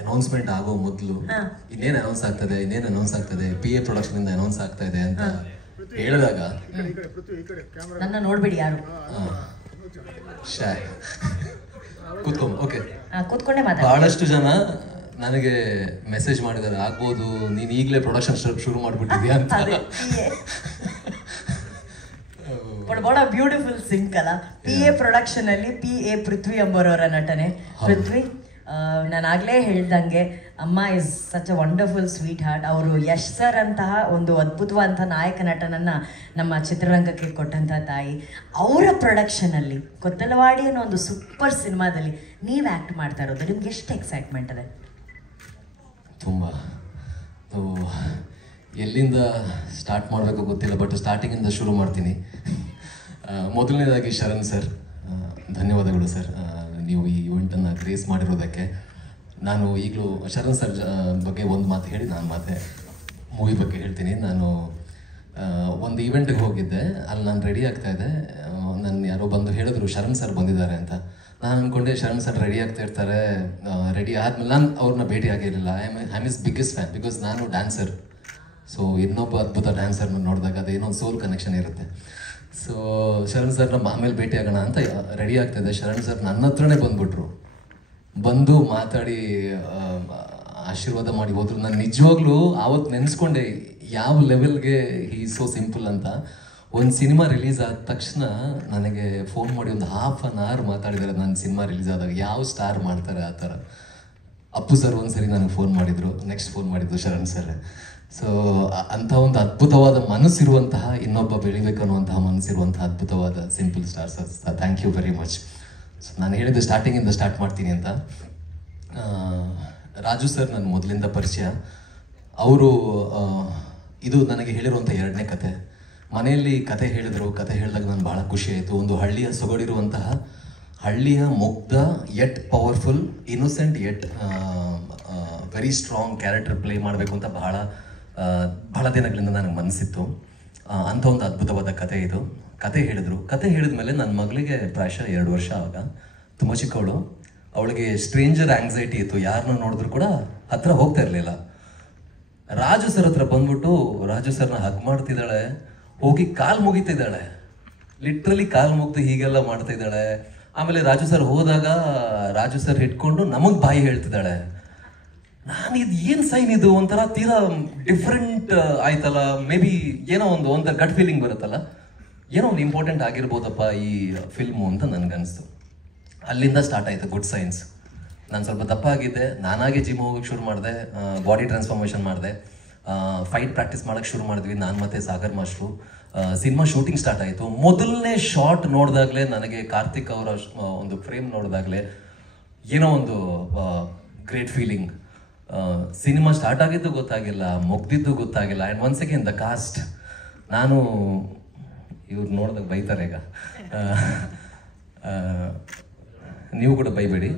Announcement ಆಗೋ ಮೊದಲು ಇನ್ನೇನು ಅನೌನ್ಸ್ ಆಗ್ತದೆ PA ಪ್ರೊಡಕ್ಷನ್ ಇಂದ ಅನೌನ್ಸ್ ಆಗ್ತಾ ಇದೆ ಅಂತ ಹೇಳಿದಾಗ ನನ್ನ ನೋಡ್ಬೇಡಿ ಯಾರು ಕೂತ್ಕೊಂಡೆ ಬಹಳಷ್ಟು ಜನ ನನಗೆ ಮೆಸೇಜ್ ಮಾಡಿದ್ದಾರೆ, ಆಗ್ಬೋದು ನೀನ್ ಈಗಲೇ ಪ್ರೊಡಕ್ಷನ್ ಶುರು ಮಾಡ್ಬಿಟ್ಟಿದ್ಯಾ ಅಂತ. ವಾಟ್ ಅ ಬ್ಯೂಟಿಫುಲ್ ಸಿಂಕ್ ಅಲ್ಲ. PA ಪ್ರೊಡಕ್ಷನ್ ಅಲ್ಲಿ PA ಪೃಥ್ವಿ ಎಂಬರವರ ನಟನೆ. ಪೃಥ್ವಿ, ನಾನಾಗಲೇ ಹೇಳ್ದಂಗೆ ಅಮ್ಮ is such a wonderful sweet heart. ಅವರು ಯಶ್ ಸರ್ ಅಂತಹ ಒಂದು ಅದ್ಭುತವಾದಂಥ ನಾಯಕ ನಟನನ್ನು ನಮ್ಮ ಚಿತ್ರರಂಗಕ್ಕೆ ಕೊಟ್ಟಂಥ ತಾಯಿ. ಅವರ ಪ್ರೊಡಕ್ಷನಲ್ಲಿ ಕೊತ್ತಲವಾಡಿ ಅನ್ನೋ ಒಂದು ಸೂಪರ್ ಸಿನಿಮಾದಲ್ಲಿ ನೀವು ಆ್ಯಕ್ಟ್ ಮಾಡ್ತಾ ಇರೋದು ನಿಮ್ಗೆ ಎಷ್ಟು ಎಕ್ಸೈಟ್ಮೆಂಟ್ ಇದೆ? ತುಂಬ. ಎಲ್ಲಿಂದ ಸ್ಟಾರ್ಟ್ ಮಾಡಬೇಕು ಗೊತ್ತಿಲ್ಲ, ಬಟ್ ಸ್ಟಾರ್ಟಿಂಗಿಂದ ಶುರು ಮಾಡ್ತೀನಿ. ಮೊದಲನೇದಾಗಿ ಶರಣ್ ಸರ್, ಧನ್ಯವಾದಗಳು ಸರ್, ನೀವು ಈ ಇವೆಂಟನ್ನು ಗ್ರೇಸ್ ಮಾಡಿರೋದಕ್ಕೆ. ನಾನು ಈಗಲೂ ಶರಣ್ ಸರ್ ಬಗ್ಗೆ ಒಂದು ಮಾತು ಹೇಳಿ ನಾನು ಮತ್ತೆ ಮೂವಿ ಬಗ್ಗೆ ಹೇಳ್ತೀನಿ. ನಾನು ಒಂದು ಈವೆಂಟ್ಗೆ ಹೋಗಿದ್ದೆ, ಅಲ್ಲಿ ನಾನು ರೆಡಿ ಆಗ್ತಾಯಿದ್ದೆ. ನಾನು ಯಾರೋ ಬಂದು ಹೇಳಿದ್ರು ಶರಣ್ ಸರ್ ಬಂದಿದ್ದಾರೆ ಅಂತ. ನಾನು ಅಂದ್ಕೊಂಡೆ ಶರಣ್ ಸರ್ ರೆಡಿ ಆಗ್ತಾ ಇರ್ತಾರೆ. ರೆಡಿ ಆದಮೇಲೆ ನಾನು ಅವ್ರನ್ನ ಭೇಟಿ ಆಗಿರಲಿಲ್ಲ. I am is biggest fan, because ನಾನು ಡ್ಯಾನ್ಸರ್. ಸೊ ಇನ್ನೊಬ್ಬ ಅದ್ಭುತ ಡ್ಯಾನ್ಸರ್ನ ನೋಡಿದಾಗ ಅದೇನೋ ಸೋಲ್ ಕನೆಕ್ಷನ್ ಇರುತ್ತೆ. ಸೊ ಶರಣ್ ಸರ್ನ ಆಮೇಲೆ ಭೇಟಿ ಆಗೋಣ ಅಂತ ರೆಡಿ ಆಗ್ತಾಯಿದ್ದೆ. ಶರಣ್ ಸರ್ ನನ್ನ ಹತ್ರನೇ ಬಂದು ಮಾತಾಡಿ ಆಶೀರ್ವಾದ ಮಾಡಿ ಹೋದ್ರು. ನಾನು ನಿಜವಾಗ್ಲೂ ಆವತ್ತು ನೆನೆಸ್ಕೊಂಡೆ ಯಾವ ಲೆವೆಲ್ಗೆ ಹೀ ಸೋ ಸಿಂಪಲ್ ಅಂತ. ಒಂದು ಸಿನಿಮಾ ರಿಲೀಸ್ ಆದ ತಕ್ಷಣ ನನಗೆ ಫೋನ್ ಮಾಡಿ ಒಂದು ½ an hour ಮಾತಾಡಿದ್ದಾರೆ. ನನ್ನ ಸಿನಿಮಾ ರಿಲೀಸ್ ಆದಾಗ ಯಾವ ಸ್ಟಾರ್ ಮಾಡ್ತಾರೆ ಆ ಥರ. ಅಪ್ಪು ಸರ್ ಒಂದ್ಸರಿ ನನಗೆ ಫೋನ್ ಮಾಡಿದರು, ನೆಕ್ಸ್ಟ್ ಫೋನ್ ಮಾಡಿದ್ದು ಶರಣ್ ಸರ್. ಸೊ ಅಂಥ ಒಂದು ಅದ್ಭುತವಾದ ಮನಸ್ಸಿರುವಂತಹ, ಇನ್ನೊಬ್ಬ ಬೆಳಿಬೇಕನ್ನುವಂತಹ ಮನಸ್ಸಿರುವಂತಹ ಅದ್ಭುತವಾದ simple stars. Thank you very much. So ನಾನು ಹೇಳಿದ್ದು ಸ್ಟಾರ್ಟಿಂಗಿಂದ ಸ್ಟಾರ್ಟ್ ಮಾಡ್ತೀನಿ ಅಂತ. ರಾಜು ಸರ್ ನನ್ನ ಮೊದಲಿಂದ ಪರಿಚಯ. ಅವರು ಇದು ನನಗೆ ಹೇಳಿರುವಂಥ 2ನೇ ಕತೆ. ಮನೆಯಲ್ಲಿ ಕತೆ ಹೇಳಿದರು. ಕತೆ ಹೇಳಿದಾಗ ನಾನು ಭಾಳ ಖುಷಿ ಆಯಿತು. ಒಂದು ಹಳ್ಳಿಯ ಸೊಗಡಿರುವಂತಹ, ಹಳ್ಳಿಯ ಮುಗ್ಧ yet powerful, innocent yet very strong character play ಮಾಡಬೇಕು ಅಂತ ಬಹಳ ದಿನಗಳಿಂದ ನನಗೆ ಮನಸ್ಸಿತ್ತು. ಅಂಥ ಒಂದು ಅದ್ಭುತವಾದ ಕತೆ ಇದು. ಕತೆ ಹೇಳಿದ್ರು. ಕತೆ ಹೇಳಿದ ಮೇಲೆ ನನ್ನ ಮಗಳಿಗೆ ಪ್ರಾಯಶಃ 2 ವರ್ಷ ಆವಾಗ, ತುಂಬ ಚಿಕ್ಕವಳು. ಅವಳಿಗೆ ಸ್ಟ್ರೇಂಜರ್ ಆಂಗ್ಸೈಟಿ ಇತ್ತು. ಯಾರನ್ನ ನೋಡಿದ್ರು ಕೂಡ ಹತ್ರ ಹೋಗ್ತಾ ಇರಲಿಲ್ಲ. ರಾಜು ಸರ್ ಹತ್ರ ಬಂದ್ಬಿಟ್ಟು ರಾಜು ಸರ್ನ ಹಗ್ ಮಾಡ್ತಿದ್ದಾಳೆ, ಹೋಗಿ ಕಾಲು ಮುಗಿತಿದ್ದಾಳೆ. ಲಿಟ್ರಲಿ ಕಾಲು ಮುಗ್ದು ಹೀಗೆಲ್ಲ ಮಾಡ್ತಾ ಇದ್ದಾಳೆ. ಆಮೇಲೆ ರಾಜು ಸರ್ ಹೋದಾಗ ರಾಜು ಸರ್ ಹಿಡ್ಕೊಂಡು ನಮಗೆ ಬಾಯಿ ಹೇಳ್ತಿದ್ದಾಳೆ. ನಾನು ಇದು ಏನು ಸೈನ್ ಇದು, ಒಂಥರ ತೀರಾ ಡಿಫ್ರೆಂಟ್ ಆಯ್ತಲ್ಲ. ಮೇ ಬಿ ಏನೋ ಒಂಥರ ಗಟ್ ಫೀಲಿಂಗ್ ಬರುತ್ತಲ್ಲ, ಏನೋ ಒಂದು ಇಂಪಾರ್ಟೆಂಟ್ ಆಗಿರ್ಬೋದಪ್ಪ ಈ ಫಿಲ್ಮು ಅಂತ ನನಗನ್ನಿಸ್ತು. ಅಲ್ಲಿಂದ ಸ್ಟಾರ್ಟ್ ಆಯಿತು ಗುಡ್ ಸೈನ್ಸ್. ನಾನು ಸ್ವಲ್ಪ ದಪ್ಪ ಆಗಿದ್ದೆ, ನಾನಾಗೆ ಜಿಮ್ ಹೋಗೋಕ್ಕೆ ಶುರು ಮಾಡಿದೆ, ಬಾಡಿ ಟ್ರಾನ್ಸ್ಫಾರ್ಮೇಷನ್ ಮಾಡಿದೆ, ಫೈಟ್ ಪ್ರಾಕ್ಟೀಸ್ ಮಾಡೋಕ್ಕೆ ಶುರು ಮಾಡಿದ್ವಿ ನಾನು ಮತ್ತು Sagar master. Cinema shooting start ಆಯಿತು. ಮೊದಲನೇ ಶಾರ್ಟ್ ನೋಡಿದಾಗಲೇ ನನಗೆ ಕಾರ್ತಿಕ್ ಅವರ ಒಂದು ಫ್ರೇಮ್ ನೋಡಿದಾಗಲೇ ಏನೋ ಒಂದು ಗ್ರೇಟ್ ಫೀಲಿಂಗ್. ಸಿನಿಮಾ ಸ್ಟಾರ್ಟ್ ಆಗಿದ್ದು ಗೊತ್ತಾಗಿಲ್ಲ, ಮುಗ್ದಿದ್ದು ಗೊತ್ತಾಗಿಲ್ಲ. And once again the cost. ನಾನು ಇವ್ರು ನೋಡಿದಾಗ ಬೈತಾರೆ ಈಗ, ನೀವು ಕೂಡ ಬೈಬೇಡಿ.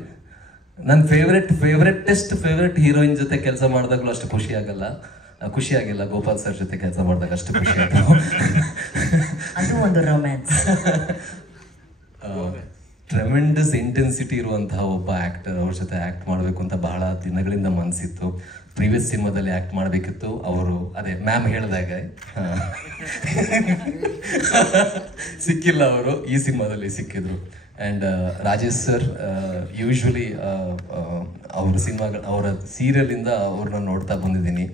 ನನ್ನ ಫೇವ್ರೆಟ್ ಹೀರೋಯಿನ್ ಜೊತೆ ಕೆಲಸ ಮಾಡಿದಾಗಲೂ ಅಷ್ಟು ಖುಷಿಯಾಗಿಲ್ಲ. ಗೋಪಾಲ್ ಸರ್ ಜೊತೆ ಕೆಲಸ ಮಾಡಿದಾಗ ಅಷ್ಟು ಖುಷಿ ಆಯಿತು. ಅದು ಒಂದು ರೊಮ್ಯಾನ್ಸ್. ಟ್ರೆಮೆಂಡಸ್ ಇಂಟೆನ್ಸಿಟಿ ಇರುವಂತಹ ಒಬ್ಬ ಆ್ಯಕ್ಟರ್, ಅವ್ರ ಜೊತೆ ಆ್ಯಕ್ಟ್ ಮಾಡಬೇಕು ಅಂತ ಬಹಳ ದಿನಗಳಿಂದ ಮನಸ್ಸಿತ್ತು. ಪ್ರೀವಿಯಸ್ ಸಿನಿಮಾದಲ್ಲಿ ಆ್ಯಕ್ಟ್ ಮಾಡಬೇಕಿತ್ತು. ಅವರು ಅದೇ ಮ್ಯಾಮ್ ಹೇಳಿದಾಗ ಸಿಕ್ಕಿಲ್ಲ. ಅವರು ಈ ಸಿನಿಮಾದಲ್ಲಿ ಸಿಕ್ಕಿದ್ರು. ಆ್ಯಂಡ್ ರಾಜೇಶ್ ಸರ್, ಯೂಶ್ವಲಿ ಅವರ ಸೀರಿಯಲಿಂದ ಅವ್ರನ್ನ ನೋಡ್ತಾ ಬಂದಿದ್ದೀನಿ.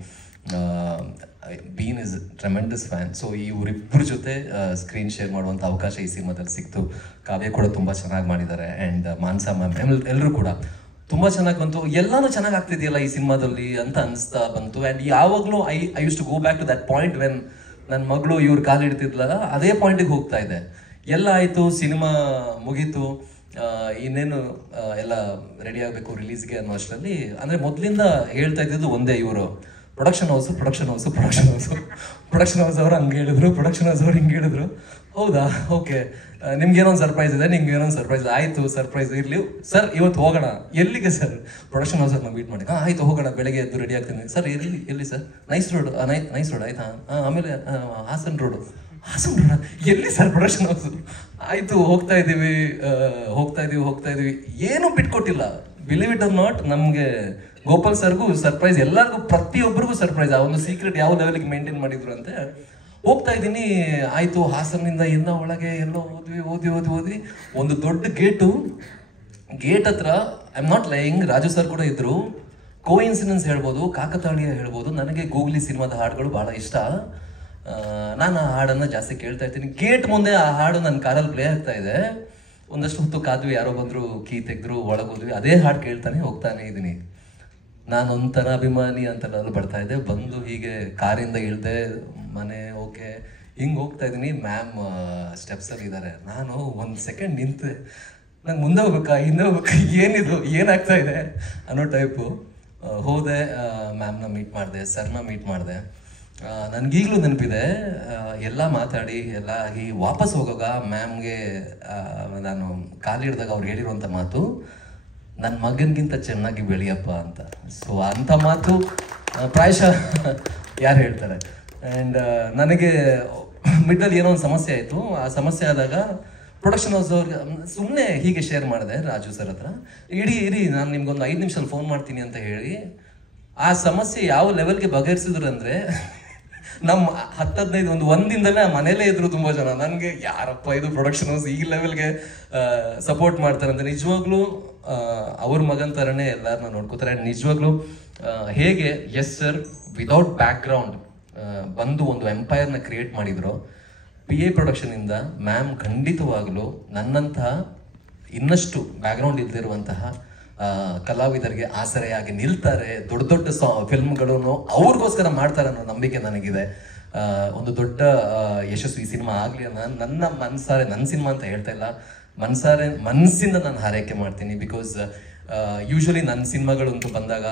Been is tremendous fan. So ಇವರಿಬ್ಬರ ಜೊತೆ ಸ್ಕ್ರೀನ್ ಶೇರ್ ಮಾಡುವಂಥ ಅವಕಾಶ ಈ ಸಿನಿಮಾದಲ್ಲಿ ಸಿಕ್ತು. ಕಾವ್ಯ ಕೂಡ ತುಂಬ ಚೆನ್ನಾಗಿ ಮಾಡಿದ್ದಾರೆ. ಆ್ಯಂಡ್ ಮಾನ್ಸಾ ಮ್ಯಾಮ್ ಎಲ್ಲರೂ ಕೂಡ ತುಂಬ ಚೆನ್ನಾಗಿ ಬಂತು. ಎಲ್ಲನೂ ಚೆನ್ನಾಗಿ ಆಗ್ತಿದೆಯಲ್ಲ ಈ ಸಿನಿಮಾದಲ್ಲಿ ಅಂತ ಅನಿಸ್ತಾ ಬಂತು. ಆ್ಯಂಡ್ ಯಾವಾಗಲೂ I use to go back to that point when ನನ್ನ ಮಗಳು ಇವ್ರು ಕಾಲಿಡ್ತಿದ್ಲಲ್ಲ, ಅದೇ ಪಾಯಿಂಟಿಗೆ ಹೋಗ್ತಾ ಇದೆ. ಎಲ್ಲ ಆಯಿತು, ಸಿನಿಮಾ ಮುಗೀತು, ಇನ್ನೇನು ಎಲ್ಲ ರೆಡಿ ಆಗಬೇಕು ರಿಲೀಸ್ಗೆ ಅನ್ನೋ ಅಷ್ಟರಲ್ಲಿ. ಅಂದರೆ ಮೊದಲಿಂದ ಹೇಳ್ತಾ ಇದ್ದಿದ್ದು ಒಂದೇ, ಇವರು ಪ್ರೊಡಕ್ಷನ್ ಹೌಸ್ ಅವರು ಹಂಗೆ ಹೇಳಿದ್ರು, ಪ್ರೊಡಕ್ಷನ್ ಹೌಸ್ ಅವ್ರು ಹಿಂಗೆ ಹೇಳಿದ್ರು. ಹೌದಾ, ಓಕೆ, ನಿಮ್ಗೇನೊಂದು ಸರ್ಪ್ರೈಸ್ ಇದೆ, ಆಯಿತು ಸರ್ಪ್ರೈಸ್ ಇರಲಿ ಸರ್, ಇವತ್ತು ಹೋಗೋಣ. ಎಲ್ಲಿಗೆ ಸರ್? ಪ್ರೊಡಕ್ಷನ್ ಹೌಸ್ ಅವ್ರನ್ನ ಮೀಟ್ ಮಾಡಿ. ಆಯಿತು ಹೋಗೋಣ, ಬೆಳಗ್ಗೆ ಎದ್ದು ರೆಡಿ ಆಗ್ತೀನಿ ಸರ್. ಎಲ್ಲಿ ಸರ್? ನೈಸ್ ರೋಡ್ ಆಯ್ತಾ? ಆಮೇಲೆ ಹಾಸನ್ ರೋಡ್. ಎಲ್ಲಿ ಸರ್ ಪ್ರೊಡಕ್ಷನ್ ಹೌಸ್? ಆಯಿತು ಹೋಗ್ತಾ ಇದ್ದೀವಿ. ಏನೂ ಬಿಟ್ಕೊಟ್ಟಿಲ್ಲ. ಬಿಲೀವ್ ಇಟ್ ಆರ್ ನಾಟ್, ನಮಗೆ ಗೋಪಾಲ್ ಸರ್ಗೂ ಸರ್ಪ್ರೈಸ್, ಎಲ್ಲರಿಗೂ ಪ್ರತಿಯೊಬ್ಬರಿಗೂ ಸರ್ಪ್ರೈಸ್. ಆ ಒಂದು ಸೀಕ್ರೆಟ್ ಯಾವ ಲೆವೆಲ್ಗೆ ಮೇಂಟೈನ್ ಮಾಡಿದ್ರು ಅಂತ ಹೋಗ್ತಾ ಇದ್ದೀನಿ. ಆಯಿತು, ಹಾಸನಿಂದ ಎಲ್ಲ ಒಳಗೆ ಎಲ್ಲೋ ಓದಿ ಒಂದು ದೊಡ್ಡ ಗೇಟ್ ಹತ್ರ, I am not lying, Raju sir ಕೂಡ ಇದ್ರು. ಕೋಇನ್ಸಿಡೆನ್ಸ್ ಹೇಳ್ಬೋದು, ಕಾಕತಾಳೀಯ ಹೇಳ್ಬೋದು. ನನಗೆ ಗೂಗ್ಲಿ ಸಿನಿಮಾದ ಹಾಡುಗಳು ಭಾಳ ಇಷ್ಟ. ನಾನು ಆ ಹಾಡನ್ನು ಜಾಸ್ತಿ ಕೇಳ್ತಾ ಇರ್ತೀನಿ. ಗೇಟ್ ಮುಂದೆ ಆ ಹಾಡು ನನ್ನ ಕಾರಲ್ಲಿ ಪ್ಲೇ ಆಗ್ತಾ ಇದೆ. ಒಂದಷ್ಟು ಹೊತ್ತು ಕಾದ್ವಿ, ಯಾರೋ ಬಂದರು, ಕೀ ತೆಗೆದ್ರು, ಒಳಗೋದ್ವಿ, ಅದೇ ಹಾಡು ಕೇಳ್ತಾನೆ ಹೋಗ್ತಾನೆ ಇದ್ದೀನಿ. ನಾನು ಒಂಥರ ಅಭಿಮಾನಿ ಅಂತೆಲ್ಲ ಬರ್ತಾ ಇದ್ದೆ. ಬಂದು ಹೀಗೆ ಕಾರಿಂದ ಇಳಿದೆ, ಮನೆ ಓಕೆ, ಹಿಂಗೆ ಹೋಗ್ತಾ ಇದ್ದೀನಿ. ಮ್ಯಾಮ್ ಸ್ಟೆಪ್ಸಲ್ಲಿ ಇದ್ದಾರೆ. ನಾನು ಒಂದು ಸೆಕೆಂಡ್ ನಿಂತೆ, ನಂಗೆ ಮುಂದೆ ಹೋಗ್ಬೇಕಾ ಹಿಂದೆ ಹೋಗ್ಬೇಕಾ, ಏನಿದು ಏನಾಗ್ತಾ ಇದೆ ಅನ್ನೋ ಟೈಪು. ಹೋದೆ, ಮ್ಯಾಮ್ನ ಮೀಟ್ ಮಾಡಿದೆ, ಸರ್ನ ಮೀಟ್ ಮಾಡಿದೆ. ನನಗೀಗಲೂ ನೆನಪಿದೆ, ಎಲ್ಲ ಮಾತಾಡಿ ಎಲ್ಲ ಆಗಿ ವಾಪಸ್ ಹೋಗುವಾಗ ಮ್ಯಾಮ್ಗೆ ನಾನು ಕಾಲಿಡ್ದಾಗ ಅವ್ರು ಹೇಳಿರುವಂಥ ಮಾತು, ನನ್ನ ಮಗನಿಗಿಂತ ಚೆನ್ನಾಗಿ ಬೆಳೆಯಪ್ಪ ಅಂತ. ಸೊ ಅಂಥ ಮಾತು ಪ್ರಾಯಶಃ ಯಾರು ಹೇಳ್ತಾರೆ. ಆ್ಯಂಡ್ ನನಗೆ ಮಿಡ್ಡಲ್ಲಿ ಏನೋ ಒಂದು ಸಮಸ್ಯೆ ಆಯಿತು. ಆ ಸಮಸ್ಯೆ ಆದಾಗ ಪ್ರೊಡಕ್ಷನ್ ಹೌಸ್ ಅವ್ರಿಗೆ ಸುಮ್ಮನೆ ಹೀಗೆ ಶೇರ್ ಮಾಡಿದೆ ರಾಜು ಸರ್ ಹತ್ರ, ಇರಿ ನಾನು ನಿಮ್ಗೊಂದು 5 ನಿಮಿಷದಲ್ಲಿ ಫೋನ್ ಮಾಡ್ತೀನಿ ಅಂತ ಹೇಳಿ. ಆ ಸಮಸ್ಯೆ ಯಾವ ಲೆವೆಲ್ಗೆ ಬಗೆಹರಿಸಿದ್ರು ಅಂದರೆ, ನಮ್ಮ 10-15 ಒಂದಿಂದಲೇ ಮನೇಲೇ ಇದ್ರು ತುಂಬ ಜನ. ನನಗೆ ಯಾರಪ್ಪ ಇದು ಪ್ರೊಡಕ್ಷನ್ ಹೌಸ್ ಈ ಲೆವೆಲ್ಗೆ ಸಪೋರ್ಟ್ ಮಾಡ್ತಾರೆ ಅಂತ. ನಿಜವಾಗ್ಲೂ ಅವ್ರ ಮಗನ ಥರನೇ ಎಲ್ಲರನ್ನ ನೋಡ್ಕೋತಾರೆ. ಆ್ಯಂಡ್ ನಿಜವಾಗ್ಲೂ ಹೇಗೆ ಎಸ್ ಸರ್ ವಿದೌಟ್ ಬ್ಯಾಕ್ಗ್ರೌಂಡ್ ಬಂದು ಒಂದು ಎಂಪೈರ್ನ ಕ್ರಿಯೇಟ್ ಮಾಡಿದ್ರು, PA ಪ್ರೊಡಕ್ಷನಿಂದ ಮ್ಯಾಮ್ ಖಂಡಿತವಾಗಲೂ ನನ್ನಂತಹ ಇನ್ನಷ್ಟು ಬ್ಯಾಕ್ಗ್ರೌಂಡ್ ಇಲ್ದಿರುವಂತಹ ಕಲಾವಿದರಿಗೆ ಆಸರೆಯಾಗಿ ನಿಲ್ತಾರೆ. ದೊಡ್ಡ ಫಿಲ್ಮ್ಗಳನ್ನು ಅವ್ರಿಗೋಸ್ಕರ ಮಾಡ್ತಾರೆ ಅನ್ನೋ ನಂಬಿಕೆ ನನಗಿದೆ. ಒಂದು ದೊಡ್ಡ ಯಶಸ್ವಿ ಸಿನಿಮಾ ಆಗಲಿ ನನ್ನ ಮನಸಾರೆ, ನನ್ನ ಸಿನಿಮಾ ಅಂತ ಹೇಳ್ತಾ ಇಲ್ಲ, ಮನಸ್ಸಿಂದ ನಾನು ಹಾರೈಕೆ ಮಾಡ್ತೀನಿ. ಬಿಕಾಸ್ ಯೂಶ್ವಲಿ ನನ್ನ ಸಿನಿಮಾಗಳಂತೂ ಬಂದಾಗ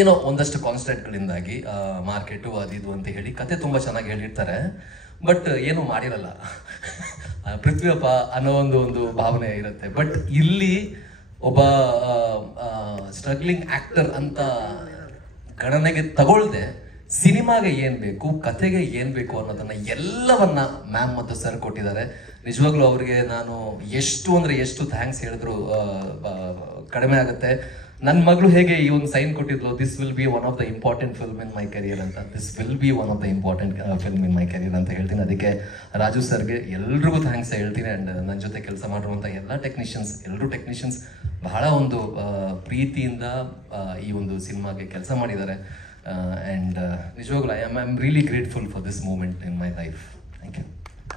ಏನೋ ಒಂದಷ್ಟು ಕಾನ್ಸ್ಟೆಂಟ್ಗಳಿಂದಾಗಿ ಮಾರ್ಕೆಟು ಅದಿದು ಅಂತ ಹೇಳಿ ಕತೆ ತುಂಬ ಚೆನ್ನಾಗಿ ಹೇಳಿರ್ತಾರೆ, ಬಟ್ ಏನೂ ಮಾಡಿರಲ್ಲ. ಪೃಥ್ವಿಯಪ್ಪ ಅನ್ನೋ ಒಂದು ಭಾವನೆ ಇರುತ್ತೆ. ಬಟ್ ಇಲ್ಲಿ ಒಬ್ಬ ಸ್ಟ್ರಗ್ಲಿಂಗ್ ಆಕ್ಟರ್ ಅಂತ ಗಣನೆಗೆ ತಗೊಳ್ದೆ ಸಿನಿಮಾಗೆ ಏನು ಬೇಕು, ಕತೆಗೆ ಏನು ಬೇಕು ಅನ್ನೋದನ್ನ ಎಲ್ಲವನ್ನ ಮ್ಯಾಮ್ ಮತ್ತು ಸರ್ ಕೊಟ್ಟಿದ್ದಾರೆ. ನಿಜವಾಗ್ಲೂ ಅವ್ರಿಗೆ ನಾನು ಎಷ್ಟು ಥ್ಯಾಂಕ್ಸ್ ಹೇಳಿದ್ರು ಕಡಿಮೆ ಆಗುತ್ತೆ. ನನ್ನ ಮಗಳು ಹೇಗೆ ಈ ಒಂದು ಸೈನ್ ಕೊಟ್ಟಿದ್ಲು, this will be one of the important film in my career ಅಂತ, this will be one of the important film in my career ಅಂತ ಹೇಳ್ತೀನಿ. ಅದಕ್ಕೆ ರಾಜು ಸರ್ಗೆ ಎಲ್ರಿಗೂ ಥ್ಯಾಂಕ್ಸ್ ಹೇಳ್ತೀನಿ. ಆ್ಯಂಡ್ ನನ್ನ ಜೊತೆ ಕೆಲಸ ಮಾಡಿರುವಂಥ ಎಲ್ಲರೂ ಟೆಕ್ನಿಷಿಯನ್ಸ್ ಬಹಳ ಒಂದು ಪ್ರೀತಿಯಿಂದ ಈ ಒಂದು ಸಿನಿಮಾಗೆ ಕೆಲಸ ಮಾಡಿದ್ದಾರೆ. ಆ್ಯಂಡ್ ನಿಜವಾಗ್ಲೂ I am really grateful for this moment in my life. Thank you.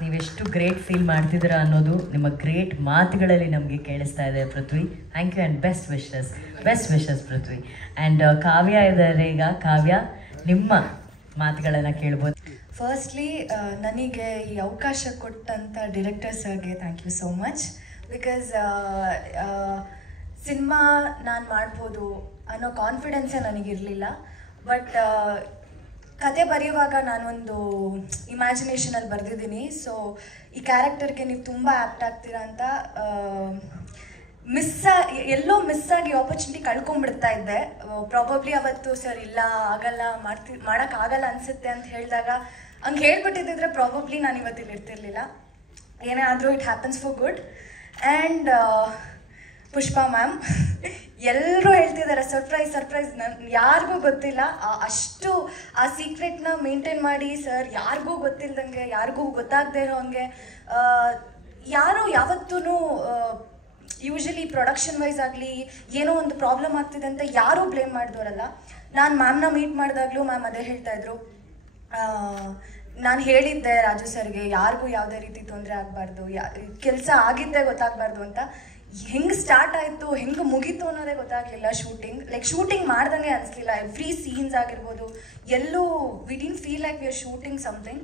ನೀವೆಷ್ಟು ಗ್ರೇಟ್ ಫೀಲ್ ಮಾಡ್ತಿದ್ದೀರಾ ಅನ್ನೋದು ನಿಮ್ಮ ಗ್ರೇಟ್ ಮಾತುಗಳಲ್ಲಿ ನಮಗೆ ಕೇಳಿಸ್ತಾ ಇದೆ Prithvi. Thank you and best wishes Prithvi. And Kavya ಇದ್ದಾರೆ. ಈಗ ಕಾವ್ಯ, ನಿಮ್ಮ ಮಾತುಗಳನ್ನು ಕೇಳ್ಬೋದು. ಫಸ್ಟ್ಲಿ ನನಗೆ ಈ ಅವಕಾಶ ಕೊಟ್ಟಂಥ ಡಿರೆಕ್ಟರ್ ಸರ್ಗೆ thank you so much. Because cinema ನಾನು ಮಾಡ್ಬೋದು ಅನ್ನೋ ಕಾನ್ಫಿಡೆನ್ಸೇ ನನಗಿರಲಿಲ್ಲ. ಬಟ್ ಕತೆ ಬರೆಯುವಾಗ ನಾನೊಂದು ಇಮ್ಯಾಜಿನೇಷನಲ್ಲಿ ಬರೆದಿದ್ದೀನಿ. ಸೊ ಈ ಕ್ಯಾರೆಕ್ಟರ್ಗೆ ನೀವು ತುಂಬ ಆ್ಯಪ್ಟ್ ಆಗ್ತೀರಾ ಅಂತ ಎಲ್ಲೋ ಮಿಸ್ ಆಗಿ ಆಪರ್ಚುನಿಟಿ ಕಳ್ಕೊಂಡ್ಬಿಡ್ತಾ ಇದ್ದೆ. ಪ್ರಾಬಬ್ಲಿ ಅವತ್ತು ಸರ್ ಇಲ್ಲ ಆಗಲ್ಲ ಮಾಡೋಕ್ಕಾಗಲ್ಲ ಅನಿಸುತ್ತೆ ಅಂತ ಹೇಳಿದಾಗ ಹಂಗೆ ಹೇಳ್ಬಿಟ್ಟಿದ್ದಿದ್ರೆ ಪ್ರಾಬಬ್ಲಿ ನಾನು ಇವತ್ತಿಲ್ಲಿ ಇರ್ತಿರ್ಲಿಲ್ಲ. ಏನೇ ಆದರೂ it happens for good. And Pushpa ma'am ಎಲ್ಲರೂ ಹೇಳ್ತಿದ್ದಾರೆ ಸರ್ಪ್ರೈಸ್. ನನ್ನ ಯಾರಿಗೂ ಗೊತ್ತಿಲ್ಲ, ಅಷ್ಟು ಆ ಸೀಕ್ರೆಟ್ನ ಮೇಂಟೈನ್ ಮಾಡಿ ಸರ್ ಯಾರಿಗೂ ಗೊತ್ತಿಲ್ದಂಗೆ, ಯಾರಿಗೂ ಗೊತ್ತಾಗದೇ ಇರೋ ಹಂಗೆ, ಯಾರು ಯಾವತ್ತೂ ಯೂಶಲಿ ಪ್ರೊಡಕ್ಷನ್ ವೈಸ್ ಆಗಲಿ ಏನೋ ಒಂದು ಪ್ರಾಬ್ಲಮ್ ಆಗ್ತಿದೆ ಅಂತ ಯಾರೂ ಬ್ಲೇಮ್ ಮಾಡಿದವರಲ್ಲ. ನಾನು ಮ್ಯಾಮ್ನ ಮೀಟ್ ಮಾಡಿದಾಗಲೂ ಮ್ಯಾಮ್ ಅದೇ ಹೇಳ್ತಾಯಿದ್ರು, ನಾನು ಹೇಳಿದ್ದೆ ರಾಜು ಸರ್ಗೆ ಯಾರಿಗೂ ಯಾವುದೇ ರೀತಿ ತೊಂದರೆ ಆಗಬಾರ್ದು, ಕೆಲಸ ಆಗಿದ್ದೇ ಗೊತ್ತಾಗಬಾರ್ದು ಅಂತ. ಹೆಂಗೆ ಸ್ಟಾರ್ಟ್ ಆಯಿತು, ಹೆಂಗೆ ಮುಗೀತು ಅನ್ನೋದೇ ಗೊತ್ತಾಗಲಿಲ್ಲ. ಶೂಟಿಂಗ್ ಮಾಡ್ದಂಗೆ ಅನಿಸ್ಲಿಲ್ಲ. ಎವ್ರಿ ಸೀನ್ಸ್ ಆಗಿರ್ಬೋದು ಎಲ್ಲೂ we didn't feel like we are shooting something.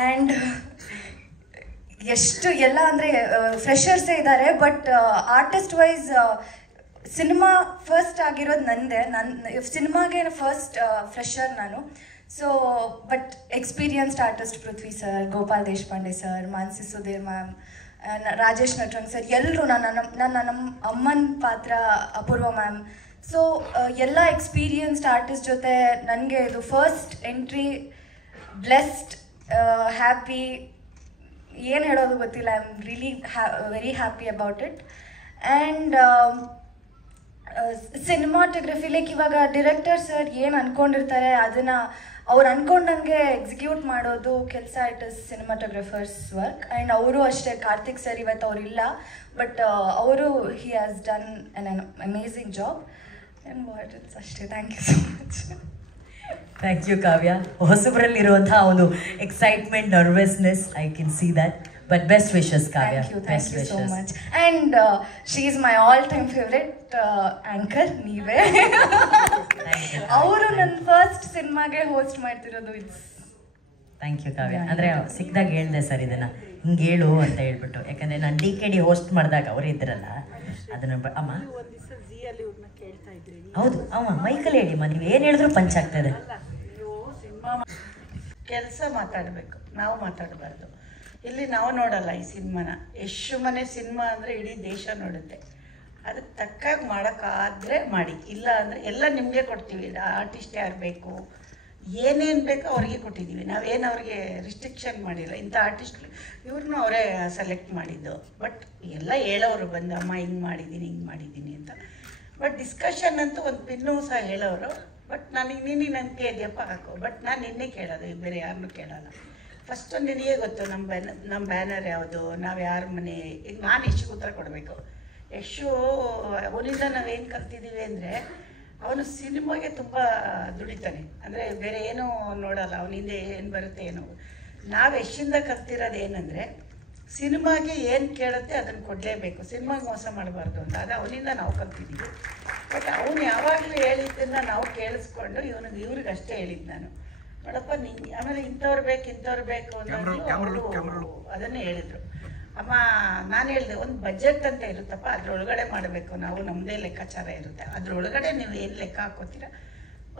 And ಎಷ್ಟು ಎಲ್ಲ ಅಂದರೆ ಫ್ರೆಷರ್ಸೇ ಇದ್ದಾರೆ. But artist wise cinema first ಆಗಿರೋದು ನಂದೇ. ಸಿನಿಮಾಗೆ ಫಸ್ಟ್ ಫ್ರೆಷರ್ ನಾನು. So but experienced artist Prithvi sir, Gopal Deshpande sir, Manasi Sudhir ma'am, Rajesh Natarang sir, ಎಲ್ಲರೂ ನಮ್ಮ ಅಮ್ಮನ ಪಾತ್ರ ಅಪೂರ್ವ ಮ್ಯಾಮ್. ಸೊ ಎಲ್ಲ ಎಕ್ಸ್ಪೀರಿಯನ್ಸ್ಡ್ ಆರ್ಟಿಸ್ಟ್ ಜೊತೆ ನನಗೆ ಇದು ಫಸ್ಟ್ ಎಂಟ್ರಿ. ಬ್ಲೆಸ್ಡ್, ಹ್ಯಾಪಿ, ಏನು ಹೇಳೋದು ಗೊತ್ತಿಲ್ಲ. I am really very happy about it. And cinematography like ಇವಾಗ ಡಿರೆಕ್ಟರ್ ಸರ್ ಏನು ಅಂದ್ಕೊಂಡಿರ್ತಾರೆ ಅದನ್ನು ಅವ್ರು ಅಂದ್ಕೊಂಡಂಗೆ ಎಕ್ಸಿಕ್ಯೂಟ್ ಮಾಡೋದು ಕೆಲಸ it is cinematographer's work. And ಅವರು ಅಷ್ಟೇ, ಕಾರ್ತಿಕ್ ಸರ್ ಇವತ್ತು ಅವರಿಲ್ಲ, ಬಟ್ ಅವರು he has done an amazing job. And what it's ಅಷ್ಟೇ. Thank you so much. Thank you Kavya. ಹೊಸಬರಲ್ಲಿರುವಂತಹ ಒಂದು excitement, nervousness, I can see that. But best wishes Kavya. Thank you so much. And she is my all-time favorite anchor. ನೀವೇ ಅವರು ನನ್ನ first ಸಿನಿಮಾಗೆ host ಮಾಡ್ತಿರೋದು. It's thank you ಕಾವ್ಯ. ಅಂದರೆ ಸಿಕ್ಕಿದಾಗ ಹೇಳ್ದೆ ಸರ್ ಇದನ್ನು ಹಿಂಗೆ ಹೇಳು ಅಂತ ಹೇಳ್ಬಿಟ್ಟು, ಯಾಕಂದರೆ ನಾನು DKD ಹೋಸ್ಟ್ ಮಾಡಿದಾಗ ಅವರೇ ಇದ್ರಲ್ಲ, ಅದನ್ನು ಅಮ್ಮ ಹೌದು ಅಮ್ಮ ಮೈಕಲ್ಲಿ ಹೇಳಿಮ್ಮ, ನೀವು ಏನು ಹೇಳಿದ್ರು ಪಂಚ್ ಆಗ್ತದೆ. ಕೆಲಸ ಮಾತಾಡಬೇಕು, ನಾವು ಮಾತಾಡಬಾರ್ದು. ಇಲ್ಲಿ ನಾವು ನೋಡಲ್ಲ ಈ ಸಿನಿಮಾನ. ಯಶ್ ಮನೆ ಸಿನಿಮಾ ಅಂದರೆ ಇಡೀ ದೇಶ ನೋಡುತ್ತೆ. ಅದಕ್ಕೆ ತಕ್ಕಾಗಿ ಮಾಡೋಕ್ಕಾದರೆ ಮಾಡಿ, ಇಲ್ಲ ಅಂದರೆ ಎಲ್ಲ ನಿಮಗೆ ಕೊಡ್ತೀವಿ. ಆರ್ಟಿಸ್ಟ್ ಯಾರು ಬೇಕು, ಏನೇನು ಬೇಕೋ ಅವ್ರಿಗೆ ಕೊಟ್ಟಿದ್ದೀವಿ. ನಾವೇನು ಅವ್ರಿಗೆ ರಿಸ್ಟ್ರಿಕ್ಷನ್ ಮಾಡಿಲ್ಲ. ಇಂಥ ಆರ್ಟಿಸ್ಟ್ ಇವ್ರನ್ನೂ ಅವರೇ ಸೆಲೆಕ್ಟ್ ಮಾಡಿದ್ದು. ಬಟ್ ಎಲ್ಲ ಹೇಳೋರು ಬಂದು, ಅಮ್ಮ ಹಿಂಗೆ ಮಾಡಿದ್ದೀನಿ ಅಂತ. ಬಟ್ ಡಿಸ್ಕಷನ್ ಅಂತೂ ಒಂದು ಪಿನ್ನೂ ಸಹ ಹೇಳೋರು. ಬಟ್ ನನಗೆ ನನಗೆ ಕೇಳಿದ್ಯಪ್ಪ ಹಾಕು. ಬಟ್ ನಾನು ನಿನ್ನೆ ಕೇಳೋದು, ಬೇರೆ ಯಾರನ್ನೂ ಕೇಳೋಲ್ಲ. ಫಸ್ಟು ನಿನಗೆ ಗೊತ್ತು ನಮ್ಮ ಬ್ಯಾನರ್ ಯಾವುದು, ನಾವು ಯಾರ ಮನೆ. ಈಗ ನಾನು ಯಶಿಗೆ ಉತ್ತರ ಕೊಡಬೇಕು. ಯಶು ಅವನಿಂದ ನಾವೇನು ಕಲ್ತಿದ್ದೀವಿ ಅಂದರೆ, ಅವನು ಸಿನಿಮಾಗೆ ತುಂಬ ದುಡಿತಾನೆ. ಅಂದರೆ ಬೇರೆ ಏನೂ ನೋಡಲ್ಲ, ಅವನಿಂದ ಏನು ಬರುತ್ತೆ ಏನೋ. ನಾವು ಯಶಿಂದ ಕಲ್ತಿರೋದು ಏನಂದರೆ, ಸಿನಿಮಾಗೆ ಏನು ಕೇಳುತ್ತೆ ಅದನ್ನು ಕೊಡಲೇಬೇಕು, ಸಿನಿಮಾಗೆ ಮೋಸ ಮಾಡಬಾರ್ದು ಅಂತ. ಅದು ಅವನಿಂದ ನಾವು ಕಲ್ತಿದ್ದೀವಿ. ಬಟ್ ಅವನು ಯಾವಾಗಲೂ ಹೇಳಿದ್ದನ್ನು ನಾವು ಕೇಳಿಸ್ಕೊಂಡು ಇವ್ರಿಗೆ ಅಷ್ಟೇ ಹೇಳಿದ್ದು ನಾನು. ನೋಡಪ್ಪ ನಿಂಗೆ ಆಮೇಲೆ ಇಂಥವ್ರು ಬೇಕು ಅನ್ನೋದು ಅದನ್ನೇ ಹೇಳಿದರು. ಅಮ್ಮ ನಾನು ಹೇಳಿದೆ, ಒಂದು ಬಜೆಟ್ ಅಂತ ಇರುತ್ತಪ್ಪ, ಅದರೊಳಗಡೆ ಮಾಡಬೇಕು ನಾವು, ನಮ್ಮದೇ ಲೆಕ್ಕಾಚಾರ ಇರುತ್ತೆ. ಅದರೊಳಗಡೆ ನೀವು ಏನು ಲೆಕ್ಕ ಹಾಕೋತೀರ,